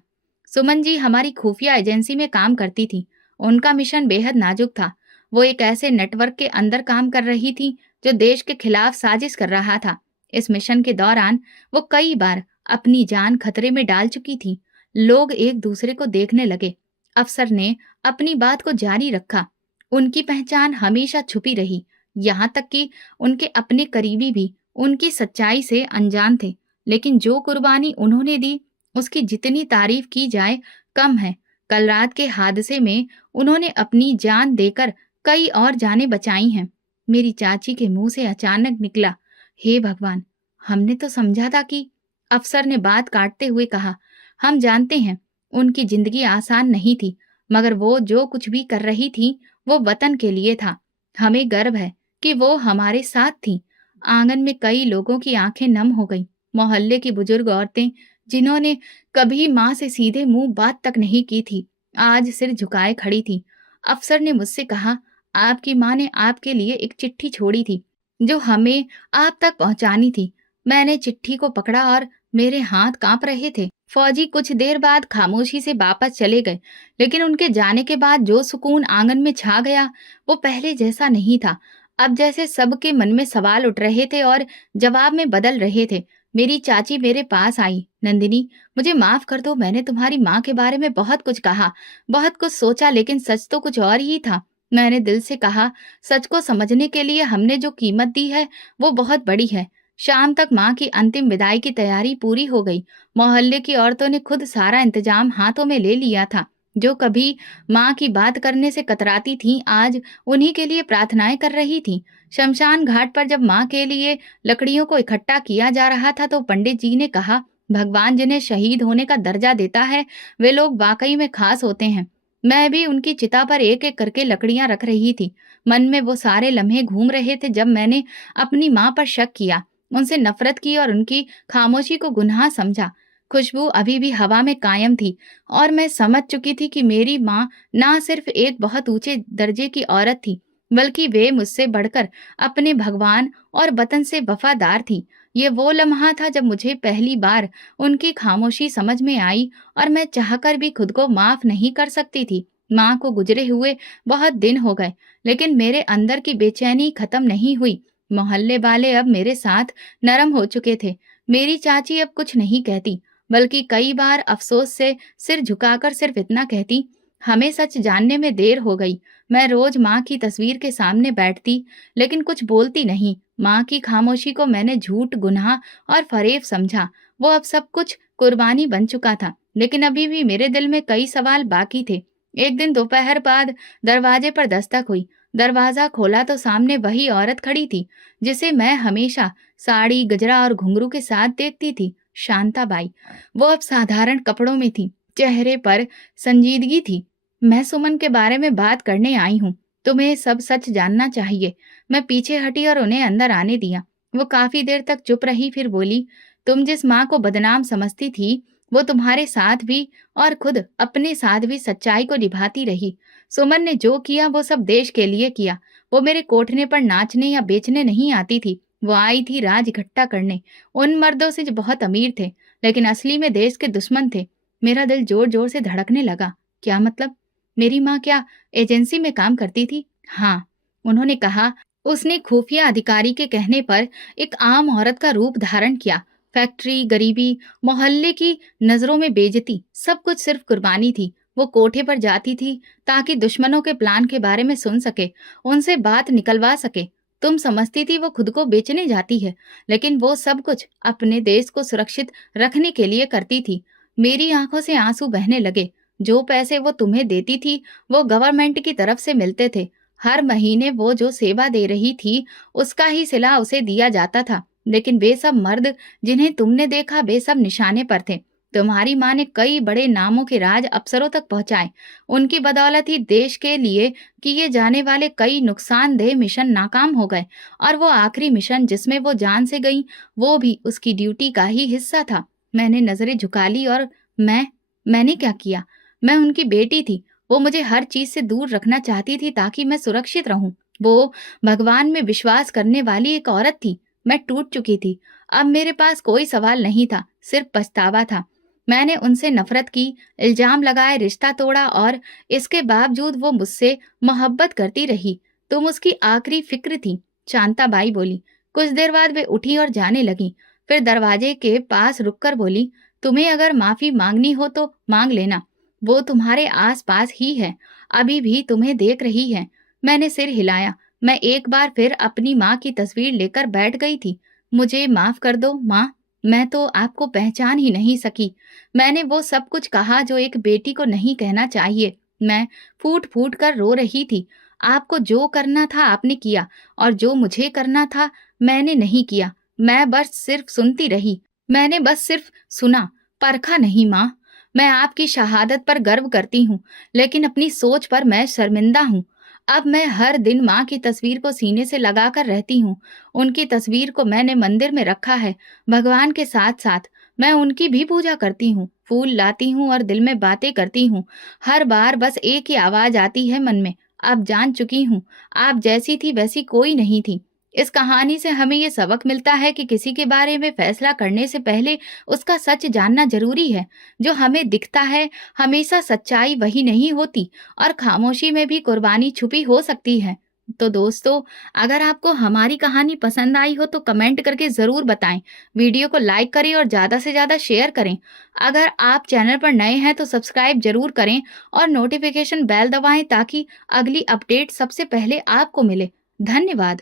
सुमन जी हमारी खुफिया एजेंसी में काम करती थी। उनका मिशन बेहद नाजुक था। वो एक ऐसे नेटवर्क के अंदर काम कर रही थी जो देश के खिलाफ साजिश कर रहा था। इस मिशन के दौरान वो कई बार अपनी जान खतरे में डाल चुकी थी। लोग एक दूसरे को देखने लगे। अफसर ने अपनी बात को जारी रखा। उनकी पहचान हमेशा छुपी रही, यहाँ तक कि उनके अपने करीबी भी उनकी सच्चाई से अनजान थे। लेकिन जो कुर्बानी उन्होंने दी, उसकी जितनी तारीफ की जाए कम है। कल रात के हादसे में उन्होंने अपनी जान देकर कई और जानें बचाई हैं। मेरी चाची के मुंह से अचानक निकला, हे भगवान, हमने तो समझा था कि। अफसर ने बात काटते हुए कहा, हम जानते हैं उनकी जिंदगी आसान नहीं थी, मगर वो जो कुछ भी कर रही थी वो वतन के लिए था। हमें गर्व है कि वो हमारे साथ थी। आंगन में कई लोगों की आंखें नम हो गईं। मोहल्ले की बुजुर्ग औरतें जिन्होंने कभी माँ से सीधे मुंह बात तक नहीं की थी, आज सिर झुकाए खड़ी थी। अफसर ने मुझसे कहा, आपकी माँ ने आपके लिए एक चिट्ठी छोड़ी थी जो हमें आप तक पहुंचानी थी। मैंने चिट्ठी को पकड़ा और मेरे हाथ कांप रहे थे। फौजी कुछ देर बाद खामोशी से वापस चले गए, लेकिन उनके जाने के बाद जो सुकून आंगन में छा गया, वो पहले जैसा नहीं था। अब जैसे सबके मन में सवाल उठ रहे थे और जवाब में बदल रहे थे। मेरी चाची मेरे पास आई। नंदिनी, मुझे माफ कर दो, मैंने तुम्हारी माँ के बारे में बहुत कुछ कहा, बहुत कुछ सोचा, लेकिन सच तो कुछ और ही था। मैंने दिल से कहा, सच को समझने के लिए हमने जो कीमत दी है, वो बहुत बड़ी है। शाम तक माँ की अंतिम विदाई की तैयारी पूरी हो गई। मोहल्ले की औरतों ने खुद सारा इंतजाम हाथों में ले लिया था। जो कभी माँ की बात करने से कतराती थीं, आज उन्हीं के लिए प्रार्थनाएं कर रही थीं। शमशान घाट पर जब माँ के लिए लकड़ियों को इकट्ठा किया जा रहा था, तो पंडित जी ने कहा, भगवान जिन्हें शहीद होने का दर्जा देता है, वे लोग वाकई में खास होते हैं। मैं भी उनकी चिता पर एक एक करके लकड़ियां रख रही थी। मन में वो सारे लम्हे घूम रहे थे जब मैंने अपनी माँ पर शक किया, उनसे नफरत की और उनकी खामोशी को गुनाह समझा। खुशबू अभी भी हवा में कायम थी और मैं समझ चुकी थी कि मेरी माँ ना सिर्फ एक बहुत ऊंचे दर्जे की औरत थी, बल्कि वे मुझसे बढ़कर अपने भगवान और वतन से वफादार थी। ये वो लम्हा था जब मुझे पहली बार उनकी खामोशी समझ में आई और मैं चाहकर भी खुद को माफ नहीं कर सकती थी। माँ को गुजरे हुए बहुत दिन हो गए, लेकिन मेरे अंदर की बेचैनी खत्म नहीं हुई। मोहल्ले वाले अब मेरे साथ नरम हो चुके थे। मेरी चाची अब कुछ नहीं कहती, बल्कि कई बार अफसोस से सिर झुकाकर सिर्फ इतना कहती, हमें सच जानने में देर हो गई। मैं रोज माँ की तस्वीर के सामने बैठती, लेकिन कुछ बोलती नहीं। माँ की खामोशी को मैंने झूठ, गुनाह और फरेब समझा। वो अब सब कुछ कुर्बानी बन चुका था, लेकिन अभी भी मेरे दिल में कई सवाल बाकी थे। एक दिन दोपहर बाद दरवाजे पर दस्तक हुई। दरवाजा खोला तो सामने वही औरत खड़ी थी, जिसे मैं हमेशा साड़ी, गजरा और घुंघरू के साथ देखती थी, शांता बाई। वो अब साधारण कपड़ों में थी, चेहरे पर संजीदगी थी। मैं सुमन के बारे में बात करने आई हूँ, तुम्हें सब सच जानना चाहिए। मैं पीछे हटी और उन्हें अंदर आने दिया। वो काफी देर तक चुप रही, फिर बोली, तुम जिस माँ को बदनाम समझती थी, वो तुम्हारे साथ भी और खुद अपने साथ भी सच्चाई को निभाती रही। सुमन ने जो किया वो सब देश के लिए किया। वो मेरे कोठने पर नाचने या बेचने नहीं आती थी, वो आई थी राज इकट्ठा करने, उन मर्दों से जो बहुत अमीर थे, लेकिन असली में देश के दुश्मन थे। मेरा दिल जोर जोर से धड़कने लगा। क्या मतलब? मेरी माँ क्या एजेंसी में काम करती थी? हाँ, उन्होंने कहा। उसने खुफिया अधिकारी के कहने पर एक आम औरत का रूप धारण किया। फैक्ट्री, गरीबी, मोहल्ले की नजरों में बेइज्जती, सब कुछ सिर्फ कुर्बानी थी। वो कोठे पर जाती थी ताकि दुश्मनों के प्लान के बारे में सुन सके, उनसे बात निकलवा सके। तुम समझती थी वो खुद को बेचने जाती है, लेकिन वो सब कुछ अपने देश को सुरक्षित रखने के लिए करती थी। मेरी आंखों से आंसू बहने लगे। जो पैसे वो तुम्हें देती थी, वो गवर्नमेंट की तरफ से मिलते थे। हर महीने वो जो सेवा दे रही थी, उसका ही सिला उसे दिया जाता था। लेकिन वे सब मर्द जिन्हें तुमने देखा, वे सब निशाने पर थे। तुम्हारी माँ ने कई बड़े नामों के राज अफसरों तक पहुंचाए। उनकी बदौलत ही देश के लिए किए जाने वाले कई नुकसानदेह मिशन नाकाम हो गए, और वो आखिरी मिशन जिसमें वो जान से गई, वो भी उसकी ड्यूटी का ही हिस्सा था। मैंने नजरें झुका ली और मैंने क्या किया? मैं उनकी बेटी थी। वो मुझे हर चीज से दूर रखना चाहती थी ताकि मैं सुरक्षित रहूं। वो भगवान में विश्वास करने वाली एक औरत थी। मैं टूट चुकी थी। अब मेरे पास कोई सवाल नहीं था, सिर्फ पछतावा था। मैंने उनसे नफरत की, इल्जाम लगाए, रिश्ता तोड़ा, और इसके बावजूद वो मुझसे मोहब्बत करती रही। तुम उसकी आखिरी फिक्र थी, शांताबाई बोली। कुछ देर बाद वे उठी और जाने लगी। फिर दरवाजे के पास रुककर बोली, तुम्हें अगर माफी मांगनी हो तो मांग लेना। वो तुम्हारे आस पास ही है, अभी भी तुम्हें देख रही है। मैंने सिर हिलाया। मैं एक बार फिर अपनी माँ की तस्वीर लेकर बैठ गई थी। मुझे माफ कर दो माँ, मैं तो आपको पहचान ही नहीं सकी। मैंने वो सब कुछ कहा जो एक बेटी को नहीं कहना चाहिए। मैं फूट फूट कर रो रही थी। आपको जो करना था आपने किया, और जो मुझे करना था मैंने नहीं किया। मैं बस सिर्फ सुनती रही। मैंने बस सिर्फ सुना, परखा नहीं माँ। मैं आपकी शहादत पर गर्व करती हूँ, लेकिन अपनी सोच पर मैं शर्मिंदा हूँ। अब मैं हर दिन माँ की तस्वीर को सीने से लगाकर रहती हूँ। उनकी तस्वीर को मैंने मंदिर में रखा है। भगवान के साथ साथ मैं उनकी भी पूजा करती हूँ, फूल लाती हूँ और दिल में बातें करती हूँ। हर बार बस एक ही आवाज आती है मन में, अब जान चुकी हूँ, आप जैसी थी वैसी कोई नहीं थी। इस कहानी से हमें ये सबक मिलता है कि किसी के बारे में फैसला करने से पहले उसका सच जानना ज़रूरी है। जो हमें दिखता है, हमेशा सच्चाई वही नहीं होती और खामोशी में भी कुर्बानी छुपी हो सकती है। तो दोस्तों, अगर आपको हमारी कहानी पसंद आई हो तो कमेंट करके ज़रूर बताएँ। वीडियो को लाइक करें और ज़्यादा से ज़्यादा शेयर करें। अगर आप चैनल पर नए हैं तो सब्सक्राइब ज़रूर करें और नोटिफ़िकेशन बेल दबाएँ ताकि अगली अपडेट सबसे पहले आपको मिले। धन्यवाद।